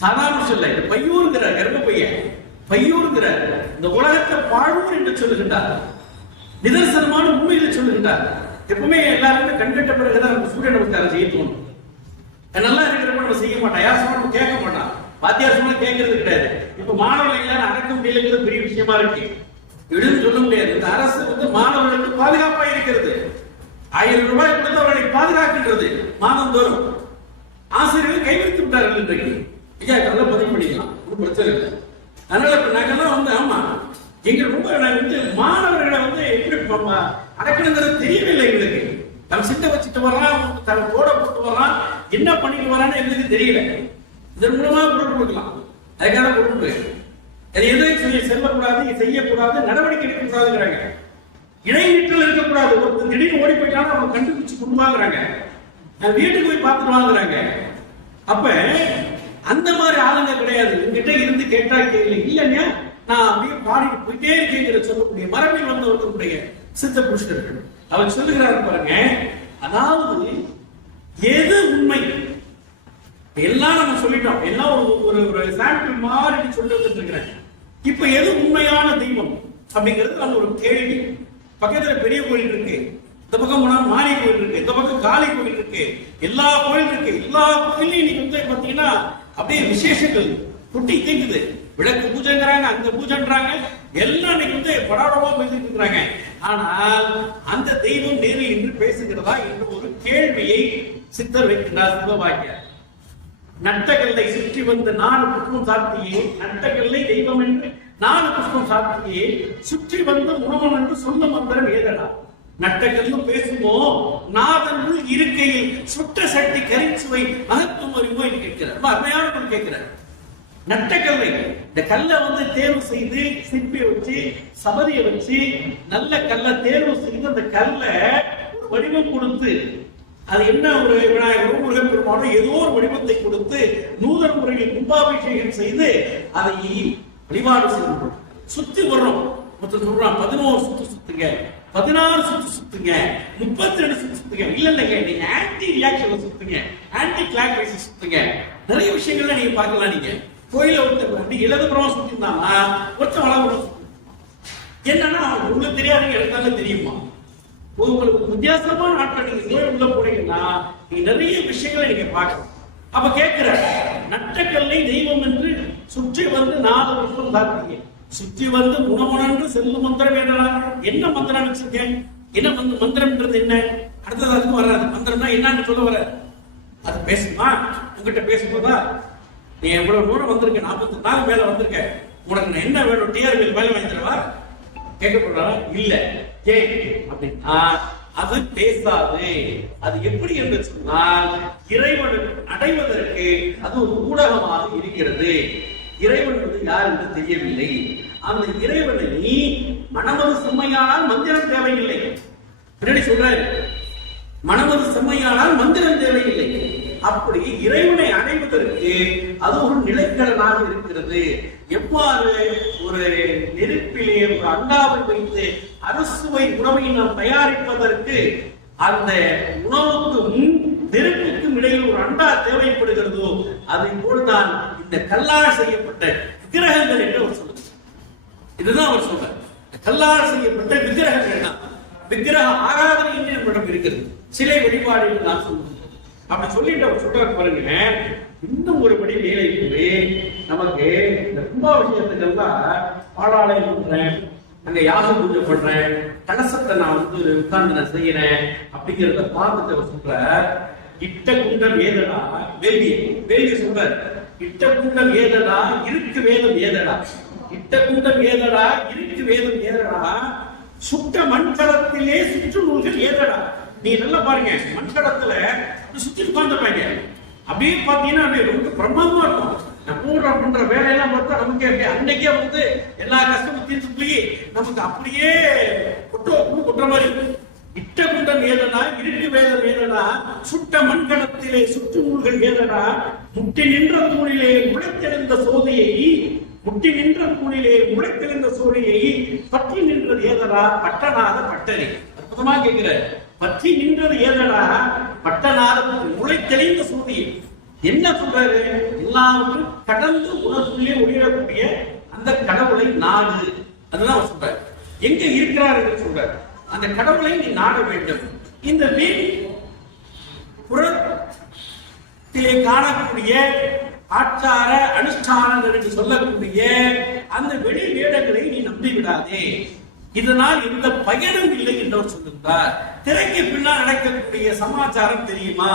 சாதாரண சொல்ல, இந்த பையூருங்கிற கர்ப்ப பையன் பையூருங்கிறார். இந்த உலகத்தை பாழூர் என்று சொல்லுகின்றார், நிதர்சனமான உண்மைகளை சொல்லுகின்றார். எப்பவுமே எல்லாருமே கண்கட்ட பிறகுதான் நம்ம சூரிய நமஸ்காரம் செய்ய தோணும். நல்லா இருக்கிறப்ப நம்ம செய்ய மாட்டோம், யார் சொன்னாலும் கேட்க மாட்டான், வாத்தியார் சொன்னா கேட்கறது கிடையாது. இப்ப மாணவர்கள் எல்லாரும் அடக்க முடியலைங்கிறது பெரிய விஷயமா இருக்கு, விடுன்னு சொல்ல முடியாது. இந்த அரசு மாணவர்களுக்கு பாதுகாப்பா இருக்கிறது. 1000 ரூபாய் கொடுத்து அவர்களை பாதுகாக்கின்றது மாதந்தோறும். ஆசிரியர்கள் கைவிட்டு விட்டார்கள் இன்றைக்கு. ஐயா நல்லா பதிவு பண்ணிக்கலாம், ஒன்றும் பிரச்சனை இல்லை. அதனால இப்ப நாங்கெல்லாம் ஆமா எங்க ரொம்ப மாணவர்களை எப்படி அடக்கணுங்கிறது தெரியவில்லை எங்களுக்கு. நம்ம சிட்ட வச்சுட்டு வர்றான், தன் தோட போட்டு வர்றான், என்ன பண்ணிட்டு வரான்னு எங்களுக்கு தெரியல. இதன் மூலமா பொருள் கொடுக்கலாம், அதுக்காக பொருள் அது எதையும் செல்லக்கூடாது, செய்யக்கூடாது, நடவடிக்கை எடுக்கக்கூடாதுங்கிறாங்க. இடைநீற்றல் இருக்கக்கூடாது. ஒரு திடீர்னு ஓடி போயிட்டாலும் அவங்க கண்டுபிடிச்சு கொண்டு வாங்குறாங்க, வீட்டுக்கு போய் பார்த்துட்டு வாங்குறாங்க. அப்ப அந்த மாதிரி ஆளுங்க கிடையாது. என்கிட்ட இருந்து கேட்டா கேள்வி இல்லையா, நான் அப்படியே பாடிட்டு போயிட்டே இருக்கேங்கிற சொல்லக்கூடிய மரபில் வந்தவர்களுடைய சித்த புருஷர்கள். அவர் சொல்லுகிறாரு பாருங்க, அதாவது எது உண்மை எல்லாம் நம்ம சொல்லிட்டோம், எல்லாம் ஒரு சாம்பிள் மாதிரி சொல்லி வந்துருக்கிறேன். இப்ப எது உண்மையான தெய்வம் அப்படிங்கிறது நம்ம ஒரு கேள்வி. பக்கத்துல பெரிய கோயில் இருக்கு, இந்த பக்கம் போனா மாரி கோயில் இருக்கு, இந்த பக்கம் காளி கோயில் இருக்கு, எல்லா கோயில் இருக்கு. எல்லா கோயிலையும் இன்னைக்கு பாத்தீங்கன்னா அப்படியே விசேஷங்கள் குட்டி தீங்குது. விளக்கு பூஜைங்கிறாங்க, அங்க பூஜைன்றாங்க, எல்லாம் இன்னைக்கு படாடமா பேசிட்டு இருக்கிறாங்க. ஆனால் அந்த தெய்வம் நேரில் என்று பேசுகிறதா என்று ஒரு கேள்வியை சித்தர் வைக்கின்றார் சிவவாக்கியார். நட்டகல்லை சுற்றி வந்து 4 புஷ்பம் சாத்தியே, நட்டகல்லை தெய்வம் என்று 4 புஷ்பம் சாத்தியே, சுற்றி வந்து உணவன் என்று சொல்ல மந்திரம் ஏதடா. நட்டகல்லும் பேசுமோ, நாதன் இருக்கையில் சுட்ட சட்டி கரிச்சுவை மகத்துவம் அறிவோ என்று கேட்கிறார். அருமையான கேட்கிறார். நட்டக்கல்லை, இந்த கல்லை தேர்வு செய்து சிற்பி வச்சு சபதிய வச்சு நல்ல கல்லை தேர்வு செய்து அந்த கல்லை ஒரு வடிவம் கொடுத்து, அது என்ன ஒரு விநாயகரும் முருகன் பெருமானும் ஏதோ ஒரு வடிவத்தை கொடுத்து நூதன முறையில் கும்பாபிஷேகம் செய்து அதை வழிபாடு செய்து சுத்தி வர்றோம். மொத்தம் சொல்றான் 11 சுத்து சுத்துங்க, 16 சுத்து சுத்துங்க, 32 சுத்து சுத்துங்க. இல்லைங்க, நீங்க ஆன்டி ரியாக்ஷன்ல சுத்துங்க, ஆன்டி கிளாக் வைஸ் சுத்துங்க. நிறைய விஷயங்கள்ல நீங்க பார்க்கலாம். நீங்க கோயில இடதுபுறமா சுத்திருந்தாங்கன்னா ஒருத்தன் வலதுபுறம் என்னன்னா உங்களுக்கு தெரியாதுங்க, எடுத்தாலும் தெரியுமா? உங்களுக்கு வித்தியாசமான நாட்கள் நீங்க கோயில் உள்ள போனீங்கன்னா நீங்க நிறைய விஷயங்களை நீங்க பார்க்கலாம். அப்ப கேட்கிற நட்டக்கல்லை தெய்வம் என்று சுற்றி வந்து 4 வருஷம் சாத்திங்க, சுற்றி வந்து குணமுணன்று செல்லும் மந்திரம் வேண்டாம். என்ன மந்திரம் வச்சிருக்கேன், என்ன மந்திரம்ன்றது என்ன? அடுத்தது அதுக்கு வராது. மந்திரம்னா என்னன்னு சொல்ல வர, அது பேசுமா? உங்ககிட்ட பேசும்போதா நீ எவ்வளவு தூரம் வந்திருக்க, 40 நாள் மேல வந்திருக்க, உனக்கு நான் என்ன வேணும், டிஆர்பிஎல் மேல வாங்கி தரவா கேட்கப்படுறா? இல்ல. ஏன் அப்படின்னா அது பேசாது. அது எப்படி என்று சொன்னால் இறைவன் அடைவதற்கு அது ஒரு ஊடகமாக இருக்கிறது. இறைவன் யார் என்று தெரியவில்லை. அந்த இறைவனை நீ மனமது செம்மையானால் மந்திரம் தேவையில்லை. பின்னாடி சொல்றாரு, மனமது செம்மையானால் மந்திரம் தேவையில்லை. அப்படி இறைவனை அடைவதற்கு அது ஒரு நிலைக்கடனாக இருக்கிறது. எவ்வாறு ஒரு நெருப்பிலே ஒரு அண்டாவை வைத்து அறுசுவை உணவை நாம் தயாரிப்பதற்கு அந்த உணவுக்கும் நெருப்புக்கும் இடையில் ஒரு அண்டா தேவைப்படுகிறதோ அதை போல்தான் இந்த கல்லால் செய்யப்பட்ட விக்கிரகங்கள் என்று அவர் சொல்லுங்க. இதுதான் அவர் சொல்றார். கல்லால் செய்யப்பட்ட விக்கிரகங்கள் தான். விக்கிரக ஆராதனை என்று நம்மிடம் இருக்கிறது, சிலை வழிபாடு என்று நான் சொல்லுவேன். அப்படி சொல்லிட்டு அவர் சொல்றாரு பாருங்க. இன்னும் ஒருபடி மேலே இருந்து நமக்கு இந்த கும்பாபிஷேகத்துக்கெல்லாம் பாலாலயம் பண்றேன், அங்க யாக பூஜை பண்றேன், கலசத்தை நான் உட்கார்ந்து நான் செய்யறேன் அப்படிங்கிறத பார்த்துட்டு அவர் சொல்ற, இட்ட குண்டம் ஏதடா வேள்வி சொல்றார். இட்ட குண்டம் ஏதடா இருக்கு வேதம் ஏதடா, இட்ட குண்டம் ஏதடா இருக்கு வேதம் ஏதடா, சுட்ட மண்கலத்திலே சுற்று நூல்கள் ஏதடா. நீ நல்லா பாருங்க, மண்கலத்துல சுற்றி உட்கார்ந்துருப்பாங்க. அப்படியே பாத்தீங்கன்னா ரொம்ப பிரமாதமா இருக்கும். நம்ம பண்ற வேலையெல்லாம் பார்த்தா நமக்கு அன்னைக்கே எல்லா கஷ்டமும் தீர்த்து போய் நமக்கு அப்படியே கொட்டுற மாதிரி. இட்ட குண்டம் ஏதனா இருக்கு வேதம் ஏதனா, சுட்ட மண்கலத்திலே சுற்று நூல்கள் ஏதனா, முட்டி நின்ற தூணிலே முளைத்தெழுந்த சோதையை, முட்டி நின்ற தூணிலே முளைத்தெழுந்த சோதையை பற்றி நின்றது ஏதனா பட்டநாத பட்டனை. அற்புதமா கேட்கிற, பற்றி நின்றது ஏதனா பட்டநாத முளைத்தெளிந்த சோதையை. என்ன சொல்றாரு? எல்லாரும் கடந்து உணர்வுள்ளே ஒளிரக்கூடிய அந்த கடவுளை நாடு. அதுதான் அவர் சொல்றாரு. எங்க இருக்கிறார் என்று சொல்றாரு. அந்த கடவுளை நீ நாட வேண்டும். இந்த வீண் புறத்திலே காணக்கூடிய ஆச்சார அனுஷ்டானங்கள் என்று சொல்லக்கூடிய அந்த வெளி வேடங்களை நீ நம்பிவிடாதே. இதனால் எந்த பயனும் இல்லை என்று அவர் சொல்லுகிறார். திரைக்கு பின்னால் நடக்கக்கூடிய சமாச்சாரம் தெரியுமா?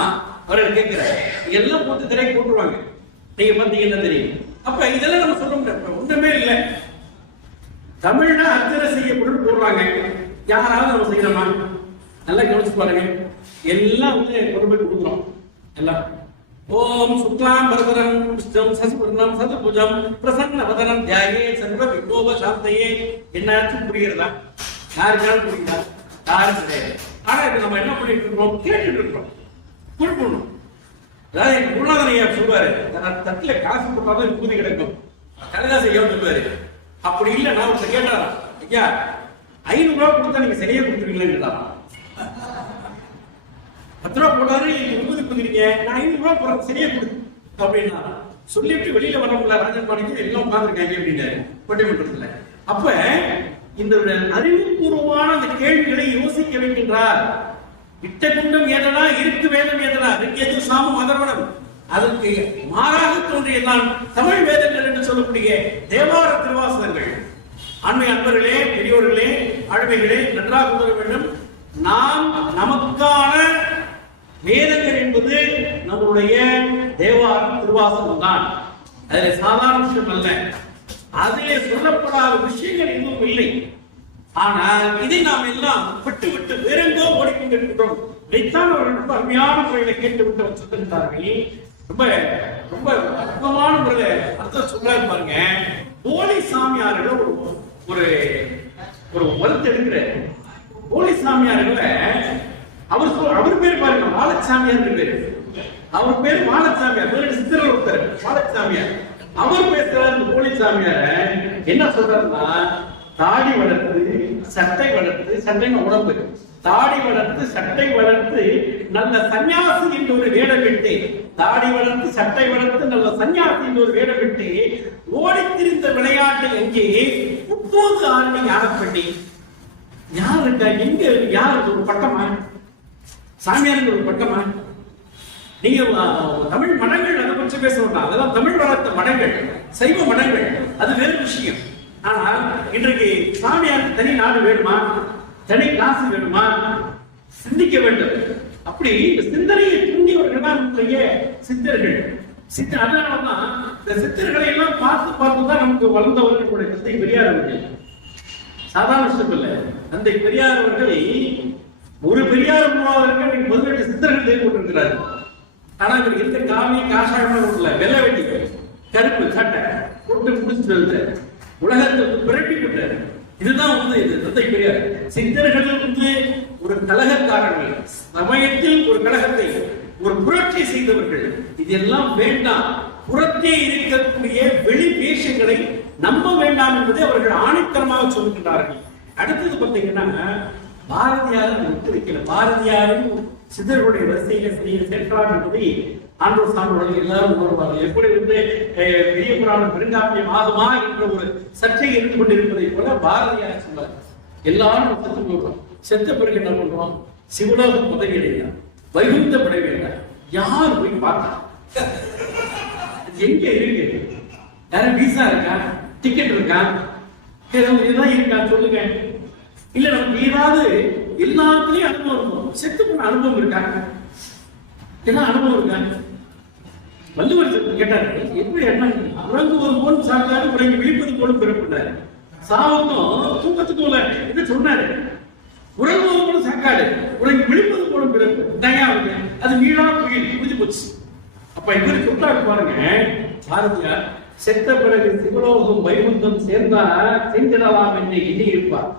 அவர்கள் கேட்கிறார். எல்லாம் போட்டு திரை போட்டுருவாங்க, நீங்க பாத்தீங்கன்னா தெரியும். அப்ப இதெல்லாம் நம்ம சொல்ல முடியாது, ஒண்ணுமே இல்லை. தமிழ்னா அர்ச்சனை செய்யப்படும் போடுறாங்க, யாராவது நம்ம செய்யறோமா? நல்லா கவனிச்சு பாருங்க. எல்லாம் கொண்டு போய் கொடுக்குறோம். எல்லாம் ஓம் சுக்லாம் பரதரம் விஷ்ணம் சசிபுரம் சதுபுஜம் பிரசன்ன வதனம் தியாகே சர்வ விக்னோப சாந்தையே. என்ன புரிகிறதா? யாருக்காவது புரியுதா? யாரும் கிடையாது. ஆனா இப்ப நம்ம என்ன பண்ணிட்டு இருக்கோம்? கேட்டுட்டு இருக்கோம், கொடுக்கணும். அதாவது எங்க குருநாதனையா சொல்வாரு, தட்டுல காசு போட்டாலும் பூதி கிடக்கும், கடைதாசை ஏன் சொல்லுவாரு. அப்படி இல்லை, நான் ஒருத்தர் கேட்டாரா, ஐயா 500 ரூபாய் கொடுத்தா நீங்க சரியா கொடுத்துருவீங்களேன்னு கேட்டாரா. 10 ரூபாய் போட்டாரு விபூதி கொடுக்குறீங்க, நான் 500 ரூபாய் போறது சரியா கொடு அப்படின்னா சொல்லிட்டு வெளியில வரமுடியல. ராஜன் பாண்டிக்கு எல்லாம் உட்கார்ந்துருக்காங்க அப்படின்னாரு பட்டிமன்றத்துல. அப்ப இந்த அறிவுபூர்வமான அந்த கேள்விகளை யோசிக்க வைக்கின்றார். இட்ட குண்டம் ஏதனா இருக்கு வேதம் ஏதனா, ரிக்கேது சாமம் அதர்வனம், அதற்கு மாறாக தோன்றியதான் தமிழ் வேதங்கள் என்று சொல்லக்கூடிய தேவார திருவாசகங்கள். ஆண்மை அன்பர்களே, பெரியோர்களே, ஆழ்மைகளே, நன்றாக உணர வேண்டும். நாம் நமக்கான வேதங்கள் என்பது நம்முடைய தேவார திருவாசகம் தான். அதில் சாதாரண விஷயம் அல்ல, அதிலே சொல்லப்படாத விஷயங்கள் எதுவும் இல்லை. ஆனால் இதை நாம் எல்லாம் விட்டு விட்டு வேறெங்கோ ஓடிக்கொண்டிருக்கிறோம். இதைத்தான் அவர்கள் ரொம்ப அருமையான முறையில கேட்டு விட்டு சொல்லிருந்தார்கள். ரொம்ப ரொம்ப அற்புதமான முறையில அர்த்தம் சொல்றாரு பாருங்க. போலி சாமியார்கள் ஒரு ஒரு வலுத்து எடுக்கிறார். போலி சாமியார்களை அவர் பேர் பாருங்க, வாழச்சாமியார் பேரு. அவர் பேர் வாழச்சாமியார், சித்தர்கள் ஒருத்தர் வாழச்சாமியார். அவர் பேசுறாரு போலி சாமியார. என்ன சொல்றாருன்னா, தாடி வளர்த்து சட்டை வளர்த்து, சட்டைன்னு உடம்பு, தாடி வளர்த்து சட்டை வளர்த்து நல்ல சன்னியாசி என்று ஒரு வேடம் விட்டு, தாடி வளர்த்து சட்டை வளர்த்து நல்ல சன்னியாசி என்று ஒரு வேடம் விட்டு ஓடித்திருந்த விளையாட்டை எங்கே இப்போது ஆரம்பி ஞானப்பண்ணி யார் இருக்கா? எங்க யார்? ஒரு பட்டமா? சாமியாருக்கு ஒரு பட்டமா? நீங்க தமிழ் மடங்கள் அதை பற்றி பேச வேண்டாம். அதெல்லாம் தமிழ் வளர்த்த மடங்கள், சைவ மடங்கள், அது வேறு விஷயம். ஆனால் இன்றைக்கு சாமியாருக்கு தனி நாடு வேணுமா? தனி காசு வேணுமா? சிந்திக்க வேண்டும். அப்படி இந்த சிந்தனையை தூண்டியவர்கள் தான் நம்முடைய சித்தர்கள். அதனாலதான் இந்த சித்தர்களை எல்லாம் பார்த்து பார்த்துதான் நமக்கு வளர்ந்தவர்களுடைய தந்தை பெரியார் அவர்கள். சாதாரண விஷயம் இல்லை. தந்தை பெரியார் அவர்களை ஒரு பெரியார் உருவாவதற்கு 18 சித்தர்கள் தேவைப்பட்டிருக்கிறார்கள். ஆனா இவர் இருக்க காவி காஷாயம் வெள்ளை வெட்டி கருப்பு சட்டை போட்டு முடிச்சுட்டு உலகத்துக்கு பிரட்டி விட்டார். இதுதான் இது தந்தை பெரியார். சித்தர்கள் ஒரு கலகக்காரர்கள், சமயத்தில் ஒரு கலகத்தை, ஒரு புரட்சி செய்தவர்கள். இதெல்லாம் வேண்டாம். புறத்தே இருக்கக்கூடிய வெளி வேஷங்களை நம்ப வேண்டாம் என்பதை அவர்கள் ஆணித்தரமாக சொல்கின்றார்கள். அடுத்தது பார்த்தீங்கன்னா, பாரதியார் விட்டு வைக்கல. பாரதியாரும் சித்தர்களுடைய வரிசையில சேர்க்கலாம் என்பதை ஆண்டோர் சான்றோர்கள் எல்லாரும் உணர்வார்கள். எப்படி பெரிய புராணம் பெருங்காப்பியம் ஆகுமா என்ற ஒரு சர்ச்சை இருந்து கொண்டிருப்பதை போல பாரதியார் சொன்னார், எல்லாரும் செத்து போடுறோம், செத்த பிறகு என்ன பண்றோம், சிவலோகம் பதவி அடையா, வைகுந்த படை வேண்டாம். யார் போய் பார்த்தா எங்க இருக்கு? யாரும் வீசா இருக்கா, டிக்கெட் இருக்கா, இதுதான் இருக்கா சொல்லுங்க. இல்ல நமக்கு ஏதாவது எல்லாத்துலயும் அனுபவம் இருக்கும். செத்து போன அனுபவம் இருக்காங்க, எல்லாம் அனுபவம் இருக்காங்க. வள்ளுவர் கேட்டாரு, எப்படி என்ன உறங்குவது போல் சாப்பிட்டாரு, உறங்கி விழிப்பது போலும் பிறப்பினாரு. சாவுக்கும் தூக்கத்துக்கும் உள்ள இதை சொன்னாரு. உறங்குவது போல சாக்காடு, உறங்கி விழிப்பது போலும் பிறப்பு தயாவுங்க, அது மீளா புயல் முடிஞ்சு போச்சு. அப்ப இவரு சொல்றாரு பாருங்க பாரதியார், செத்த பிறகு சிவலோகம் வைகுந்தம் சேர்ந்தா செஞ்சிடலாம் என்று எண்ணி இருப்பார்.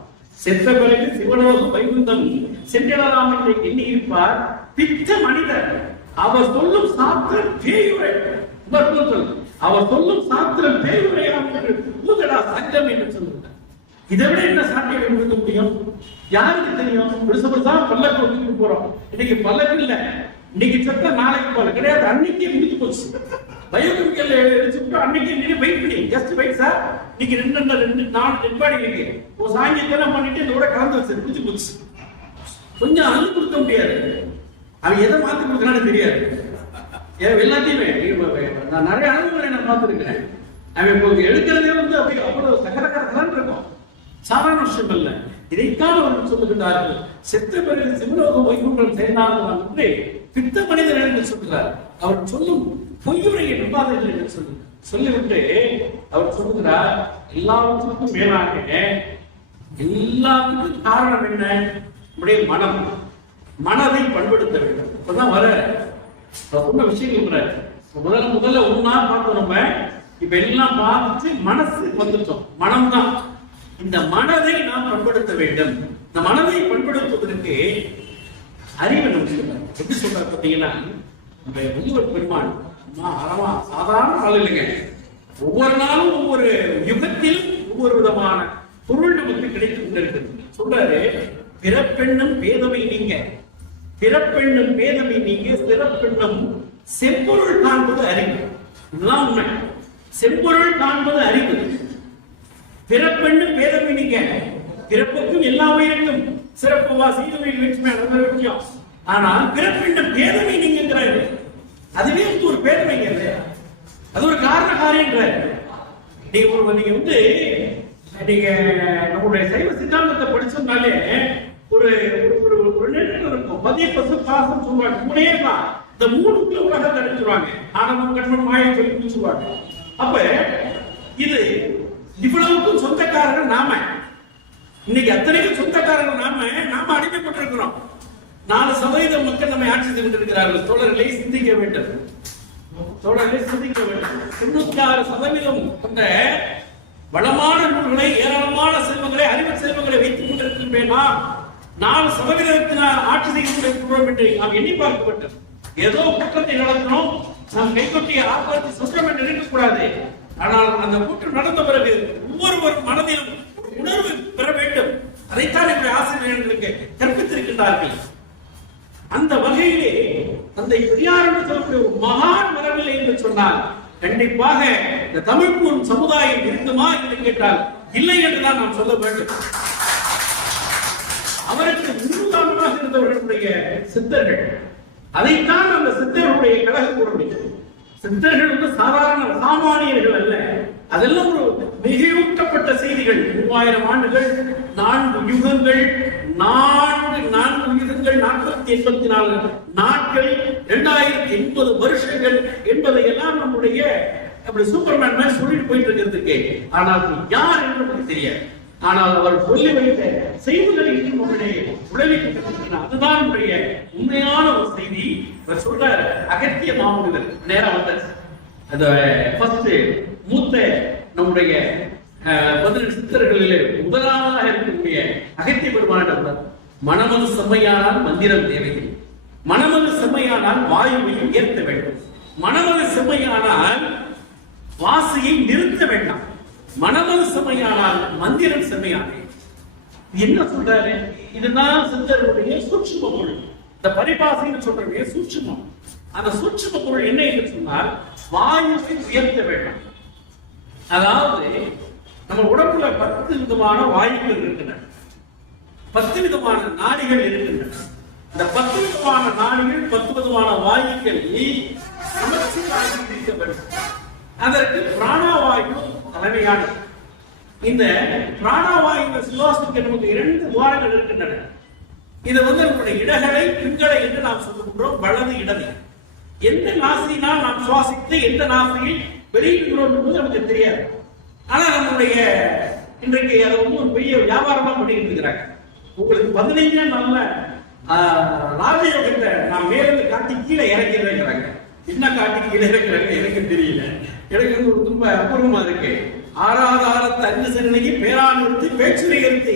செத்த பிறகு சிவலோகம் வைகுந்தம் சென்றிடலாம் என்று எண்ணி இருப்பார். பித்த மனிதர் அவர் சொல்லும் சாத்திரம் பேயுரை, அவர் சொல்லும் சாத்திரம் பேயுரையாம் என்று ஊதடா சங்கம் என்று சொல்லுகிறார். இதை விட என்ன சாத்தியம் கொடுக்க முடியும்? யாருக்கு தெரியும்? பெருசா பல்லக்கு வச்சுட்டு போறோம். இன்னைக்கு பல்லக்கு இல்ல, இன்னைக்கு செத்த நாளைக்கு போல கிடையாது, அன்னைக்கே முடிஞ்சு போச்சு. பயோகெமிக்கல் எடுத்துட்டு அன்னைக்கு வெயிட் பண்ணி ஜஸ்ட் வெயிட் சார், இன்னைக்கு 2 டெட் பாடி இருக்கு, ஒரு சாயங்காலம் பண்ணிட்டு இதோட கலந்து வச்சு முடிஞ்சு போச்சு. கொஞ்சம் அள்ளு கொடுக்க முடியாது, அவன் எதை மாத்தி கொடுக்கறான்னு தெரியாது. எல்லாத்தையுமே நான் நிறைய அனுபவங்களை நான் பார்த்துருக்கிறேன். அவன் இப்போ எடுக்கிறதே அப்படி அவ்வளவு சகரகரகரன்னு இருக்கும், சாதாரண விஷயம் அல்ல. இதைத்தான் அவர்கள் சொல்லுகிறார்கள், செத்த பிறகு சிவலோகம் வைகுண்டம் சேர்ந்தார்கள் என்று பித்த மனிதர் என்று சொல்கிறார். அவர் சொல்லும் பொய்யுரையை நம்பாதீர்கள் என்று சொல்லிவிட்டு அவர் சொல்லுகிறார், எல்லாவற்றுக்கும் மேலாக எல்லாத்துக்கும் காரணம் என்ன? நம்முடைய மனம், மனதை பண்படுத்த வேண்டும். இப்பதான் வர சொன்ன விஷயங்கள் முதல்ல ஒன்னா பார்த்தோம். நம்ம இப்ப எல்லாம் பார்த்து மனசு வந்துட்டோம். மனம் தான். இந்த மனதை நாம் பண்படுத்த வேண்டும். இந்த மனதை பண்படுத்துவதற்கு அறிவை நம்ம சொல்றாரு. எப்படி சொல்றாரு பார்த்தீங்கன்னா, வள்ளுவர் பெருமான் சாதாரண ஆள் இல்லைங்க. ஒவ்வொரு நாளும் ஒவ்வொரு யுகத்தில் ஒவ்வொரு விதமான பொருள் நமக்கு கிடைத்துக் கொண்டிருக்கிறது. சொல்றாரு, பிறப்பெண்ணும் பேதமை நீங்க, பிறப்பெண்ணும் பேதமை நீங்க, சிறப்பெண்ணும் செம்பொருள் காண்பது அறிவு. இதுதான் உண்மை. செம்பொருள் காண்பது அறிவு. பிறப்பெண்ணும் பேதமை நீங்க, பிறப்புக்கும் எல்லா உயிருக்கும் சிறப்புவா செய்தவையில் வேற்றுமை நல்ல விஷயம். ஆனால் பிறப்பெண்ணும் பேதமை நீங்கிறாரு. அதுவே ஒரு பேதமைங்க, அது ஒரு காரண காரியன்றாரு. நீங்க நீங்க நம்மளுடைய சைவ சித்தாந்தத்தை படிச்சோம்னாலே ஒரு இருக்கும். மதிய பசு பாசம் சொல்லுவாங்க, 3 தான். இந்த 3க்குள்ள உலகத்தை அடைஞ்சிருவாங்க. ஆனந்தம் கண்மன் மாயை சொல்லி சொல்லுவாங்க. அப்ப இது இவ்வளவுக்கும் சொந்தக்காரர்கள் நாம. இன்னைக்கு அத்தனைக்கும் சொந்தக்காரர்கள் நாம அடிமைப்பட்டிருக்கிறோம். 4% மக்கள் நம்மை ஆட்சி செய்து கொண்டிருக்கிறார்கள். தோழர்களை சிந்திக்க வேண்டும், தோழர்களை சிந்திக்க வேண்டும். 96% கொண்ட வளமான நூல்களை, ஏராளமான செல்வங்களை, அறிவு செல்வங்களை வைத்துக் கொண்டிருக்கின்றேனா 4% ஆட்சி செய்து கொண்டிருக்கிறோம் என்று நாம் எண்ணி பார்க்க வேண்டும். ஏதோ குற்றத்தை நடத்தணும், நாம் கைகொட்டிய ஆர்ப்பாட்சி சொந்தம் என்று இருக்கக்கூடாது. ஆனால் அந்த கூட்டம் நடந்த பிறகு ஒவ்வொருவரும் மனதிலும் உணர்வு பெற வேண்டும். அதைத்தான் என்னுடைய ஆசிரியர்களுக்கு கற்பித்திருக்கின்றார்கள். அந்த வகையிலே தந்தை பெரியார் என்று சொல்லக்கூடிய ஒரு மகான் வரவில்லை என்று சொன்னால் கண்டிப்பாக இந்த தமிழ் சமுதாயம் இருக்குமா என்று கேட்டால் இல்லை என்றுதான் நாம் சொல்ல வேண்டும். அவருக்கு முன்னுதாரணமாக இருந்தவர்களுடைய சித்தர்கள், அதைத்தான் அந்த சித்தர்களுடைய கழகம் கூற முடியும். சித்தர்கள் சாதாரண சாமானியர்கள் அல்ல, அதெல்லாம் ஒரு மிகையூட்டப்பட்ட செய்திகள். 3000 ஆண்டுகள், 4 யுகங்கள், 4 யுகங்கள், 484 நாட்கள், 2080 வருஷங்கள் என்பதை எல்லாம் நம்முடைய சூப்பர்மேன் மாதிரி சொல்லிட்டு போயிட்டு இருக்கிறதுக்கு. ஆனால் யார் என்று நமக்கு தெரியாது. ஆனால் அவர் சொல்லி வைத்த செய்திகளை நம்முடைய உடலுக்கு அதுதான் நம்முடைய உண்மையான ஒரு செய்தி. அவர் சொல்றார், அகத்திய மாமுனிவர் நேரம் வந்த அந்த மூத்த நம்முடைய 18 சித்தர்களிலே முதலாவதாக இருக்கக்கூடிய அகத்திய பெருமானிடம், மனமது செம்மையானால் மந்திரம் தேவையில்லை, மனமது செம்மையானால் வாயுவையும் ஏற்ற வேண்டும், மனமது செம்மையானால் வாசியை நிறுத்த வேண்டாம், மனமது செம்மையானால் மந்திரம் செம்மையானே. என்ன சொல்றாரு? இதுதான் சித்தருடைய சூட்சும பொருள். இந்த பரிபாசைன்னு சொல்றவே சூட்சுமம். அந்த சூட்சும பொருள் என்ன என்று சொன்னால் வாயுவை உயர்த்த வேண்டும். அதாவது நம்ம உடம்புல 10 விதமான வாயுக்கள் இருக்கின்றன, 10 விதமான நாடிகள் இருக்கின்றன. இந்த 10 விதமான நாடிகள் 10 விதமான வாயுக்கள் சமச்சீராக இருக்க வேண்டும். அதற்கு பிராணவாயு தலைமையானது. இந்த பிராணவாயுவை சுவாசிக்க நமக்கு 2 துவாரங்கள் இருக்கின்றன. இது நம்முடைய இடகளை பின்களை என்று நாம் சொல்லுகின்றோம், வலது இடது. எந்த நாசியினால் நாம் சுவாசித்து எந்த நாசியில் வெளியிடுகிறோம் என்பது நமக்கு தெரியாது. ஆனா நம்முடைய இன்றைக்கு அதை ஒரு பெரிய வியாபாரமா பண்ணிட்டு இருக்கிறாங்க. உங்களுக்கு 15 நல்ல ராஜயோகத்தை நான் மேலிருந்து காட்டி கீழே இறக்கிறேங்கிறாங்க. என்ன காட்டி கீழே இறக்கிறாங்க எனக்கு தெரியல. எனக்கு ஒரு ரொம்ப அபூர்வமா இருக்கு. ஆறாதார தங்கு சிறுநகி பேராநிறுத்தி பேச்சுரை எடுத்து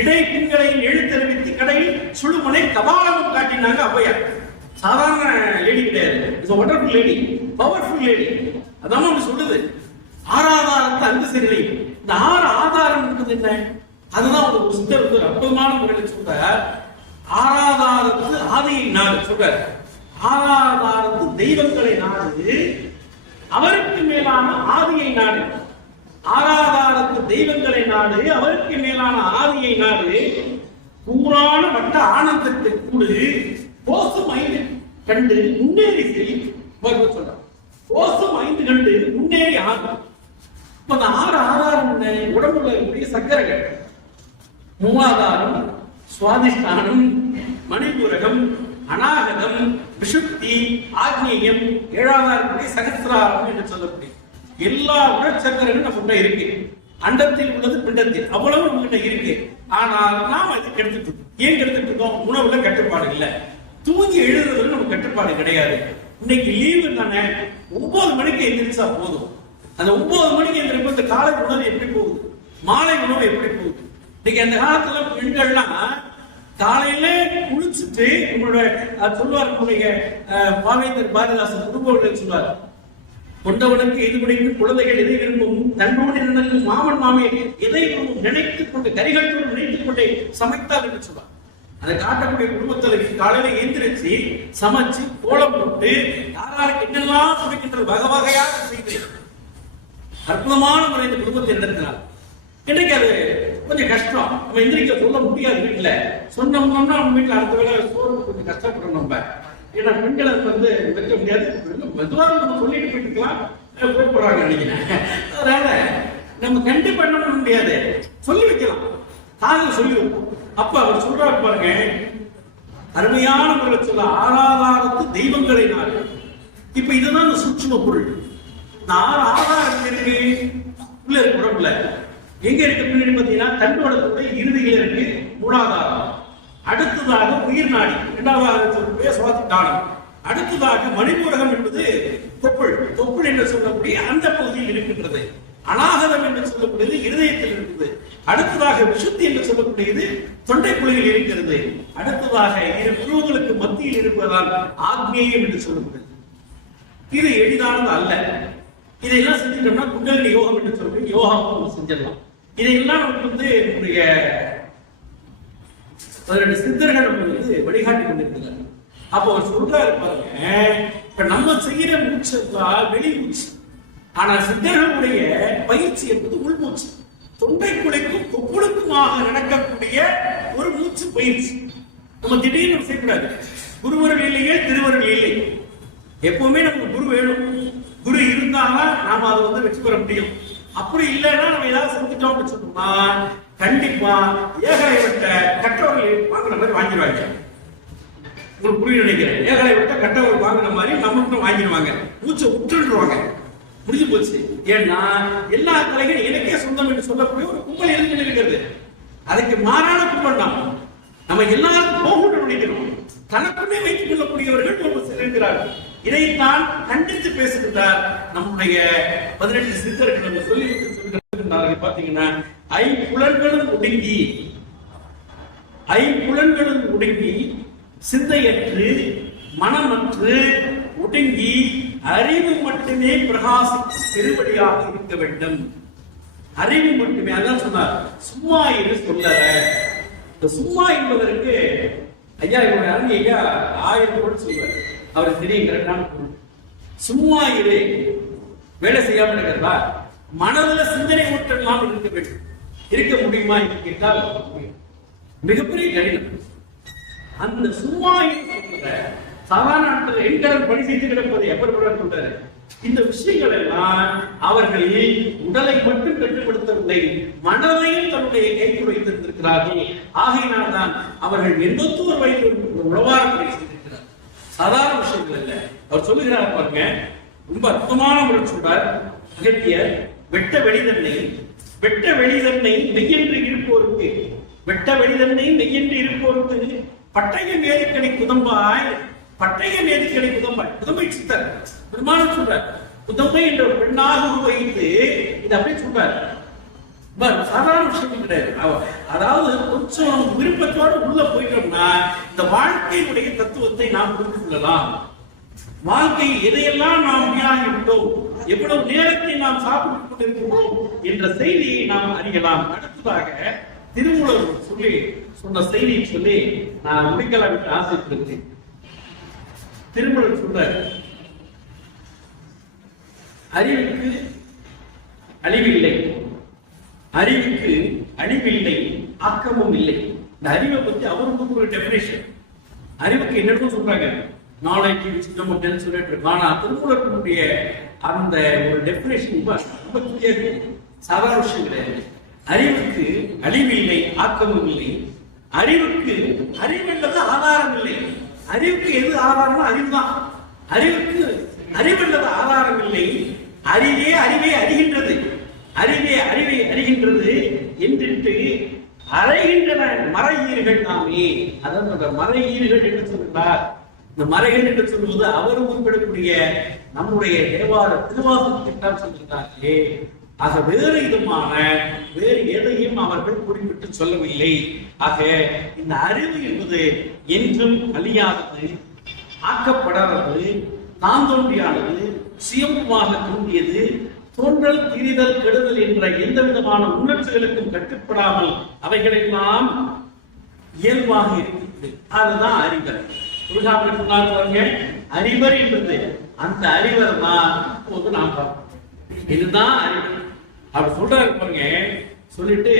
இடை பின்களை எழுத்தறிவித்து கடையில் சுழுமனை கபாலமும் காட்டினாங்க ஔவையார். சாதாரண லேடி கிடையாது, ஒண்டர்ஃபுல் லேடி, பவர்ஃபுல் லேடி. அதான் அப்படி சொல்லுது. ஆறாதாரத்தை அங்கு சிறுநகி. இந்த 6 ஆதாரம் என்பது என்ன? அதுதான் ஒரு சித்தர் அற்புதமான முறையில் சொல்றார். ஆறாதாரத்து ஆதியை நாடு சொல்றார். ஆறாதாரத்து தெய்வங்களை நாடு, அவருக்கு மேலான ஆதியை நாடு. ஆறாதாரத்து தெய்வங்களை நாடு, அவருக்கு மேலான ஆதியை நாடு. கூறான வட்ட ஆனந்தத்தை கூடு கோசம் 5 கண்டு முன்னேறி சொல்ற. கோசம் 5 கண்டு முன்னேறி ஆகும். அந்த 6 ஆதாரம் உடம்புல இருக்கக்கூடிய சக்கரங்கள். மூலாதாரம் சுவாதிஷ்டானம், மணிபூரகம், அநாகதம், விஷுப்தி, ஆக்னேயம், 7ஆவது சகசிராரம் என்று சொல்லக்கூடிய எல்லா உடற்சக்கரங்களும் நம்ம இருக்கு. அண்டத்தில் உள்ளது பிண்டத்தில், அவ்வளவு நம்ம இருக்கு. ஆனால் நாம் அது கெடுத்துட்டு இருக்கோம். ஏன் கெடுத்துட்டு இருக்கோம்? உணவுல கட்டுப்பாடு இல்லை, தூங்கி எழுதுறதுல நமக்கு கட்டுப்பாடு கிடையாது. இன்னைக்கு லீவு தானே, 9 மணிக்கு எந்திரிச்சா போதும். அந்த 9 மணிக்கு எந்திரிப்ப இந்த காலை உணவு எப்படி போகுது, மாலை உணவு எப்படி போகுது? இன்னைக்கு அந்த காலத்துல பெண்கள்லாம் காலையில குளிச்சுட்டு நம்மளோட சொல்லுவார், நம்முடைய பாவேந்தர் பாரதிதாசன் குடும்பங்கள் சொல்வார், கொண்டவனுக்கு இது பிடிக்கும் குழந்தைகள் எதை விரும்பும், தன்னோடு நினைக்கும் மாமன் மாமே எதை விரும்பும், நினைத்துக் கொண்டு கரிகளோடு நினைத்துக் கொண்டே சமைத்தார் என்று சொல்வார். அதை காட்டக்கூடிய குடும்பத்தில் காலையில எந்திரிச்சு சமைச்சு கோலம் போட்டு யாராருக்கு என்னெல்லாம் சமைக்கின்ற வகை வகையாக செய்து அற்புதமான முறை இந்த குடும்பத்தை நடத்தினார். இன்றைக்கு அது கொஞ்சம் கஷ்டம், நம்ம எந்திரிக்க சொல்ல முடியாது. வீட்டுல சொன்னோம்னா நம்ம வீட்டுல அடுத்த வேலை சோறு கொஞ்சம் கஷ்டப்படணும். நம்ம ஏன்னா பெண்களை வைக்க முடியாது, மெதுவாக நம்ம சொல்லிட்டு போயிட்டுக்கலாம் போறாங்க நினைக்கிறேன். அதனால நம்ம கண்டிப்பா என்ன பண்ண முடியாது, சொல்லி வைக்கலாம், காதல் சொல்லி வைப்போம். அப்ப அவர் சொல்றாரு பாருங்க, அருமையான முறையில் சொல்ல, ஆறாதாரத்து தெய்வங்களை நாடு. இப்ப இதுதான் இந்த சூட்சும பொருள். இந்த 6 ஆதாரம் இருக்கு உள்ள இருக்கு உடம்புல. எங்க இருக்கு பின்னாடி பாத்தீங்கன்னா தண்டோடத்துடைய இறுதியில இருக்கு மூலாதாரம். அடுத்ததாக உயிர் நாடி, 2வது சொல்லக்கூடிய சுவாதிஷ்டானம். அடுத்ததாக மணிபூரகம் என்பது தொப்புள், தொப்புள் என்று சொல்லக்கூடிய அந்த பகுதியில் இருக்கின்றது. அநாகதம் என்று சொல்லக்கூடியது இருதயத்தில் இருக்குது. அடுத்ததாக விஷுத்தி என்று சொல்லக்கூடியது தொண்டை குழியில் இருக்கிறது. அடுத்ததாக 2 புருவங்களுக்கு மத்தியில் இருப்பதால் ஆக்னேயம் என்று சொல்லப்படுது. இது எளிதானது அல்ல. இதையெல்லாம் செஞ்சிட்டோம்னா குண்டலினி யோகம் என்று சொல்லக்கூடிய யோகாவும் செஞ்சிடலாம். இதையெல்லாம் நம்முடைய 12 சித்தர்கள் வழிகாட்டி கொண்டிருக்கிறார். அப்போ அவர் சொல்றாரு பாருங்க, இப்ப நம்ம செய்யற மூச்சு வெளி மூச்சு, ஆனா சித்தர்களுடைய பயிற்சி என்பது உள்மூச்சு. தொண்டை குழிக்கும் கொப்புளுக்குமாக நடக்கக்கூடிய ஒரு மூச்சு பயிற்சி. நம்ம திடீர்னு செய்யக்கூடாது. குருவர்கள் இல்லையே திருவர்கள் இல்லை. எப்பவுமே நமக்கு குரு வேணும். குரு இருந்தாதான் நாம அதை வெற்றி பெற முடியும். அப்படி இல்லைன்னா நம்ம ஏதாவது செஞ்சுட்டோம் அப்படின்னு சொன்னோம்னா கண்டிப்பா ஏகலை விட்ட கற்றவர்கள் வாங்கின மாதிரி வாங்கிடுவாங்க. உங்களுக்கு புரிய நினைக்கிறேன். ஏகலை விட்ட கற்றவர்கள் வாங்கின மாதிரி நமக்கு வாங்கிடுவாங்க, மூச்சை விட்டுருவாங்க, முடிஞ்சு போச்சு. ஏன்னா எல்லா கலைகளும் எனக்கே சொந்தம் என்று சொல்லக்கூடிய ஒரு கும்பல் இருந்து இருக்கிறது. அதுக்கு மாறான கும்பல் தான் நம்ம எல்லாருக்கும் போகணும் நினைக்கிறோம். தனக்குமே வைத்துக் கொள்ளக்கூடியவர்கள் ஒரு சிலர் இருக்கிறார்கள். இதைத்தான் கண்டித்து பேசுகின்றார் நம்முடைய 18 சித்தர்கள். நம்ம சொல்லிவிட்டு சொல்லுகிறார்கள் பாத்தீங்கன்னா, ஐம்புலன்களும் ஒடுங்கி சிந்தையற்று மனமற்று ஒடுங்கி அறிவு மட்டுமே பிரகாசிக்கும் திருவடியாக இருக்க வேண்டும். அறிவு மட்டுமே. அதான் சொன்னார், சும்மா இரு சொல்லற. இந்த சும்மா என்பதற்கு ஐயா இவருடைய அறிஞர் ஐயா 1000 பொருள் சொல்வார். அவருக்கு தெரியும் கரெக்டான பொருள். சும்மா இரு, வேலை செய்யாமல் இருக்கிறதா? மனதுல சிந்தனை ஊற்றலாம் இருக்க வேண்டும். இருக்க முடியுமா என்று கேட்டால் மிகப்பெரிய கடினம். அந்த சும்மா சொல்ற சாதாரண நாட்டில் எண்கடன் பணி செய்து கிடப்பதை எப்படி சொல்றாரு? இந்த விஷயங்கள் எல்லாம் அவர்கள் உடலை மட்டும் கட்டுப்படுத்தவில்லை, மனதையும் தன்னுடைய கைக்கு வைத்திருக்கிறார்கள். ஆகையினால்தான் அவர்கள் 81 வயது உழவாரத்தை செய்திருக்கிறார். சாதாரண விஷயங்கள் அல்ல. அவர் சொல்லுகிறார் பாருங்க, ரொம்ப அற்புதமான முறை சொல்றார் அகத்தியர். வெட்ட வெளிதன்னை, வெட்ட வெளிதன்னை மெய்யென்று இருப்போருக்கு, வெட்ட வெளிதன்னை மெய்யென்று இருப்போருக்கு பட்டய மேதுக்கடை குதம்பாய், பட்டய மேதுக்கடை குதம்பாய். புதமை சித்தர் பெருமானம் சொல்றார். புதமை என்ற பெண்ணாக உருவகித்து இது அப்படி சொல்றார். சாதாரண விஷயம் கிடையாது. அதாவது கொஞ்சம் விருப்பத்தோடு உள்ள போயிட்டோம்னா இந்த வாழ்க்கையினுடைய தத்துவத்தை நாம் புரிந்து கொள்ளலாம். வாழ்க்கை எதையெல்லாம் நாம் விட்டோம், எவ்வளவு நேரத்தை நாம் சாப்பிட்டுக் கொண்டிருக்கிறோம் என்ற செய்தியை நாம் அறியலாம். அடுத்ததாக திருமூலர் சொன்ன செய்தியை சொல்லி நான் முடிக்கலாம் என்று ஆசைப்படுகிறேன். திருமூலர் சொல்ற, அறிவுக்கு அழிவில்லை, அறிவுக்கு அழிவில்லை, ஆக்கமும் இல்லை. இந்த அறிவை பத்தி அவருக்கு ஒரு டெபினேஷன். அறிவுக்கு என்னன்னு சொல்றாங்க, நாளைக்கு விசிட்டம் அப்படின்னு சொல்லிட்டு இருக்கு. ஆனா திருமூலத்தினுடைய அந்த ஒரு டெபினேஷன் ரொம்ப சாதாரண விஷயம் கிடையாது. அறிவுக்கு அழிவில்லை, ஆக்கமும் இல்லை. அறிவுக்கு அறிவென்றது ஆதாரம் இல்லை. அறிவுக்கு எது ஆதாரம்னா அறிவுதான். அறிவுக்கு அறிவென்றது ஆதாரம் இல்லை. அறிவே அறிவை அறிகின்றது, அறிவே அறிவை அறிகின்றது என்றிட்டு அறைகின்றன மறையீர்கள் நாமே. அதான் மறையீர்கள் என்று சொல்கிறார். இந்த மறைகள் என்று சொல்வது அவர் குறிப்பிடக்கூடிய நம்முடைய தேவார திருவாசகத்திற்காக சொல்கிறார்களே. ஆக வேறு விதமான வேறு எதையும் அவர்கள் குறிப்பிட்டு சொல்லவில்லை. ஆக இந்த அறிவு என்பது என்றும் அழியாதது, ஆக்கப்படாதது, தான் தோன்றியானது, சுயம்புமாக தோன்றியது, தோன்றல் திரிதல் கெடுதல் என்ற எந்த விதமான உணர்ச்சிகளுக்கும் கட்டுப்படாமல் அவைகளெல்லாம் இயல்பாக இருக்கிறது. அதுதான் அறிவர். அறிவர் என்பது அந்த அறிவர் தான் இப்போது நாம் பார்ப்போம். இதுதான் அறிவு. அவர் சொல்றாரு பாருங்க. சொல்லிட்டு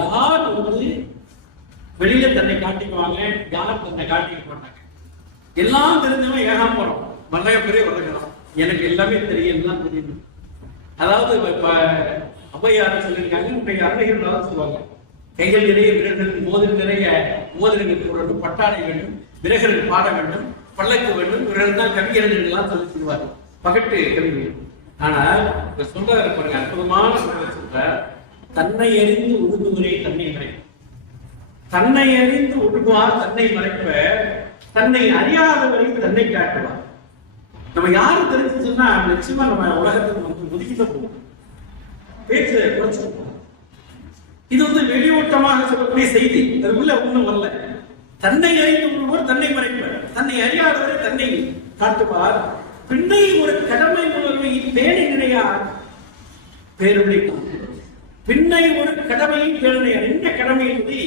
யார் வெளியில தன்னை காட்டிக்குவாங்க, யார் தன்னை காட்டிக்க மாட்டாங்க. எல்லாம் தெரிஞ்சவன் ஏகாம போறோம், நிறைய பேரே வளர்க்கலாம், எனக்கு எல்லாமே தெரியும், எல்லாம் தெரியும். அதாவது இப்ப ஔவையார் சொல்லியிருக்காங்க, இன்றைய அன்னைகள் சொல்லுவாங்க, கைகள் நிறைய விரல்கள், மோதிரம் நிறைய மோதிரங்கள் போடணும், பட்டாடை வேண்டும், விரகர்கள் பாட வேண்டும், பல்லக்கு வேண்டும், இவர்கள் தான் கவிஞர்கள் எல்லாம் சொல்லி சொல்லுவார், பகட்டு கவிஞர். ஆனால் இப்ப சொல்றாரு பாருங்க, அற்புதமான சொல்ற, தன்னை அறிந்து ஒழுங்குமுறை தன்னை மறைப்பு. தன்னை அறிந்து ஒழுங்குவார் தன்னை மறைப்ப, தன்னை அறியாதவரை தன்னை காட்டுவார். நம்ம யாரும் தெரிஞ்சுச்சுன்னா நிச்சயமா நம்ம உலகத்துக்கு ஒதுக்கிட்டு போவோம், பேச்சு குறைச்சிருப்போம். இது வெளியூட்டமாக சொல்லக்கூடிய செய்தி, அதுக்குள்ள ஒண்ணும் வரல. தன்னை அறிந்து ஒருவர் தன்னை மறைப்பார், தன்னை அறியாதவரை தன்னை காட்டுவார். பின்னை ஒரு கடமை உணர்வை பேணி நினையார் பேருடைய பின்னை ஒரு கடமையை பேரணையார். என்ன கடமை என்பதை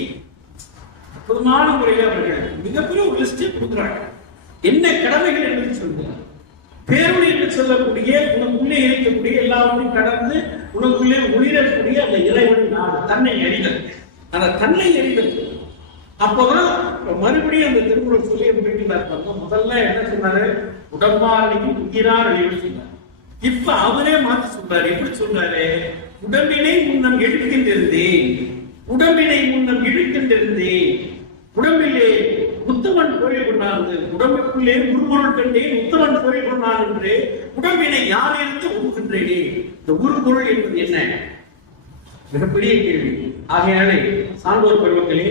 அற்புதமான முறையில் அவர்கள் மிகப்பெரிய ஒரு லிஸ்டே கொடுக்குறாங்க. என்ன கடமைகள் என்று சொல்கிறார். பேருணை என்று சொல்லக்கூடிய உனக்குள்ளே இருக்கக்கூடிய எல்லாவற்றையும் கடந்து உனக்குள்ளே ஒளிரக்கூடிய அந்த இறைவனின் நாடு தன்னை அறிதல். அந்த தன்னை அறிதல் அப்போதான் மறுபடியும் அந்த திருக்குறள் சொல்லி இருக்கின்றார். முதல்ல என்ன சொன்னாரு, உடம்பாரையும் உயிரார் அழிவு சொன்னார். இப்ப அவரே மாற்றி சொல்றாரு. எப்படி சொல்றாரு, உடம்பினை முன்னம் இழுக்கின்றிருந்தேன், உடம்பினை முன்னம் இழுக்கின்றிருந்தேன், உடம்பிலே உத்தமன் கோயில் கொண்டான், உடம்புக்குள்ளே உருபொருள் கண்டேன், உத்தமன் கோயில் கொண்டான் என்று உடம்பினை யாரிருந்து உருகின்றேனே. இந்த உருபொருள் என்பது என்ன, மிகப்பெரிய கேள்வி. ஆகையாலே சான்றோர் பெருமக்களே,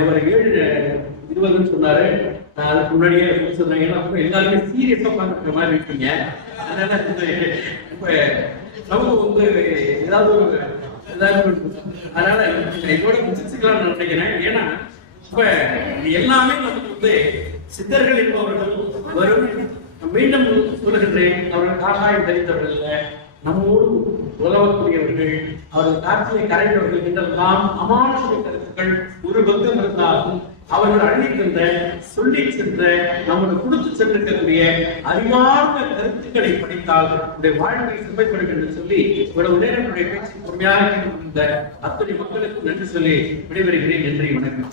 அவர் 7:20 சொன்னாரு. அதுக்கு முன்னாடியே சொல்றாங்க, எல்லாருமே சீரியஸா பார்க்கிற மாதிரி இருக்கீங்க. அதனால சமூகம் ஏதாவது அதனால இதோட முடிச்சுக்கலாம்னு நினைக்கிறேன். ஏன்னா இப்ப எல்லாமே நமக்கு சித்தர்கள் என்பவர்கள் வரும் மீண்டும் சொல்லுகின்றேன், அவர்கள் காஷாயம் தரித்தவர்கள் அல்ல, நம்மோடு உதவக்கூடியவர்கள், அவர்கள் காட்சியை கரைந்தவர்கள் என்றெல்லாம் அமானுஷ கருத்துக்கள் ஒரு பக்கம் இருந்தாலும் அவர்கள் அள்ளி சென்ற சொல்லி சென்ற நமக்கு கொடுத்து சென்றிருக்கக்கூடிய அறிவார்ந்த கருத்துக்களை படித்தால் உடைய வாழ்க்கை செம்மைப்படும் என்று சொல்லி இவ்வளவு நேரம் என்னுடைய பேச்சு பொறுமையாக இருந்த அத்தனை மக்களுக்கு நன்றி சொல்லி விடைபெறுகிறேன். நன்றி, வணக்கம்.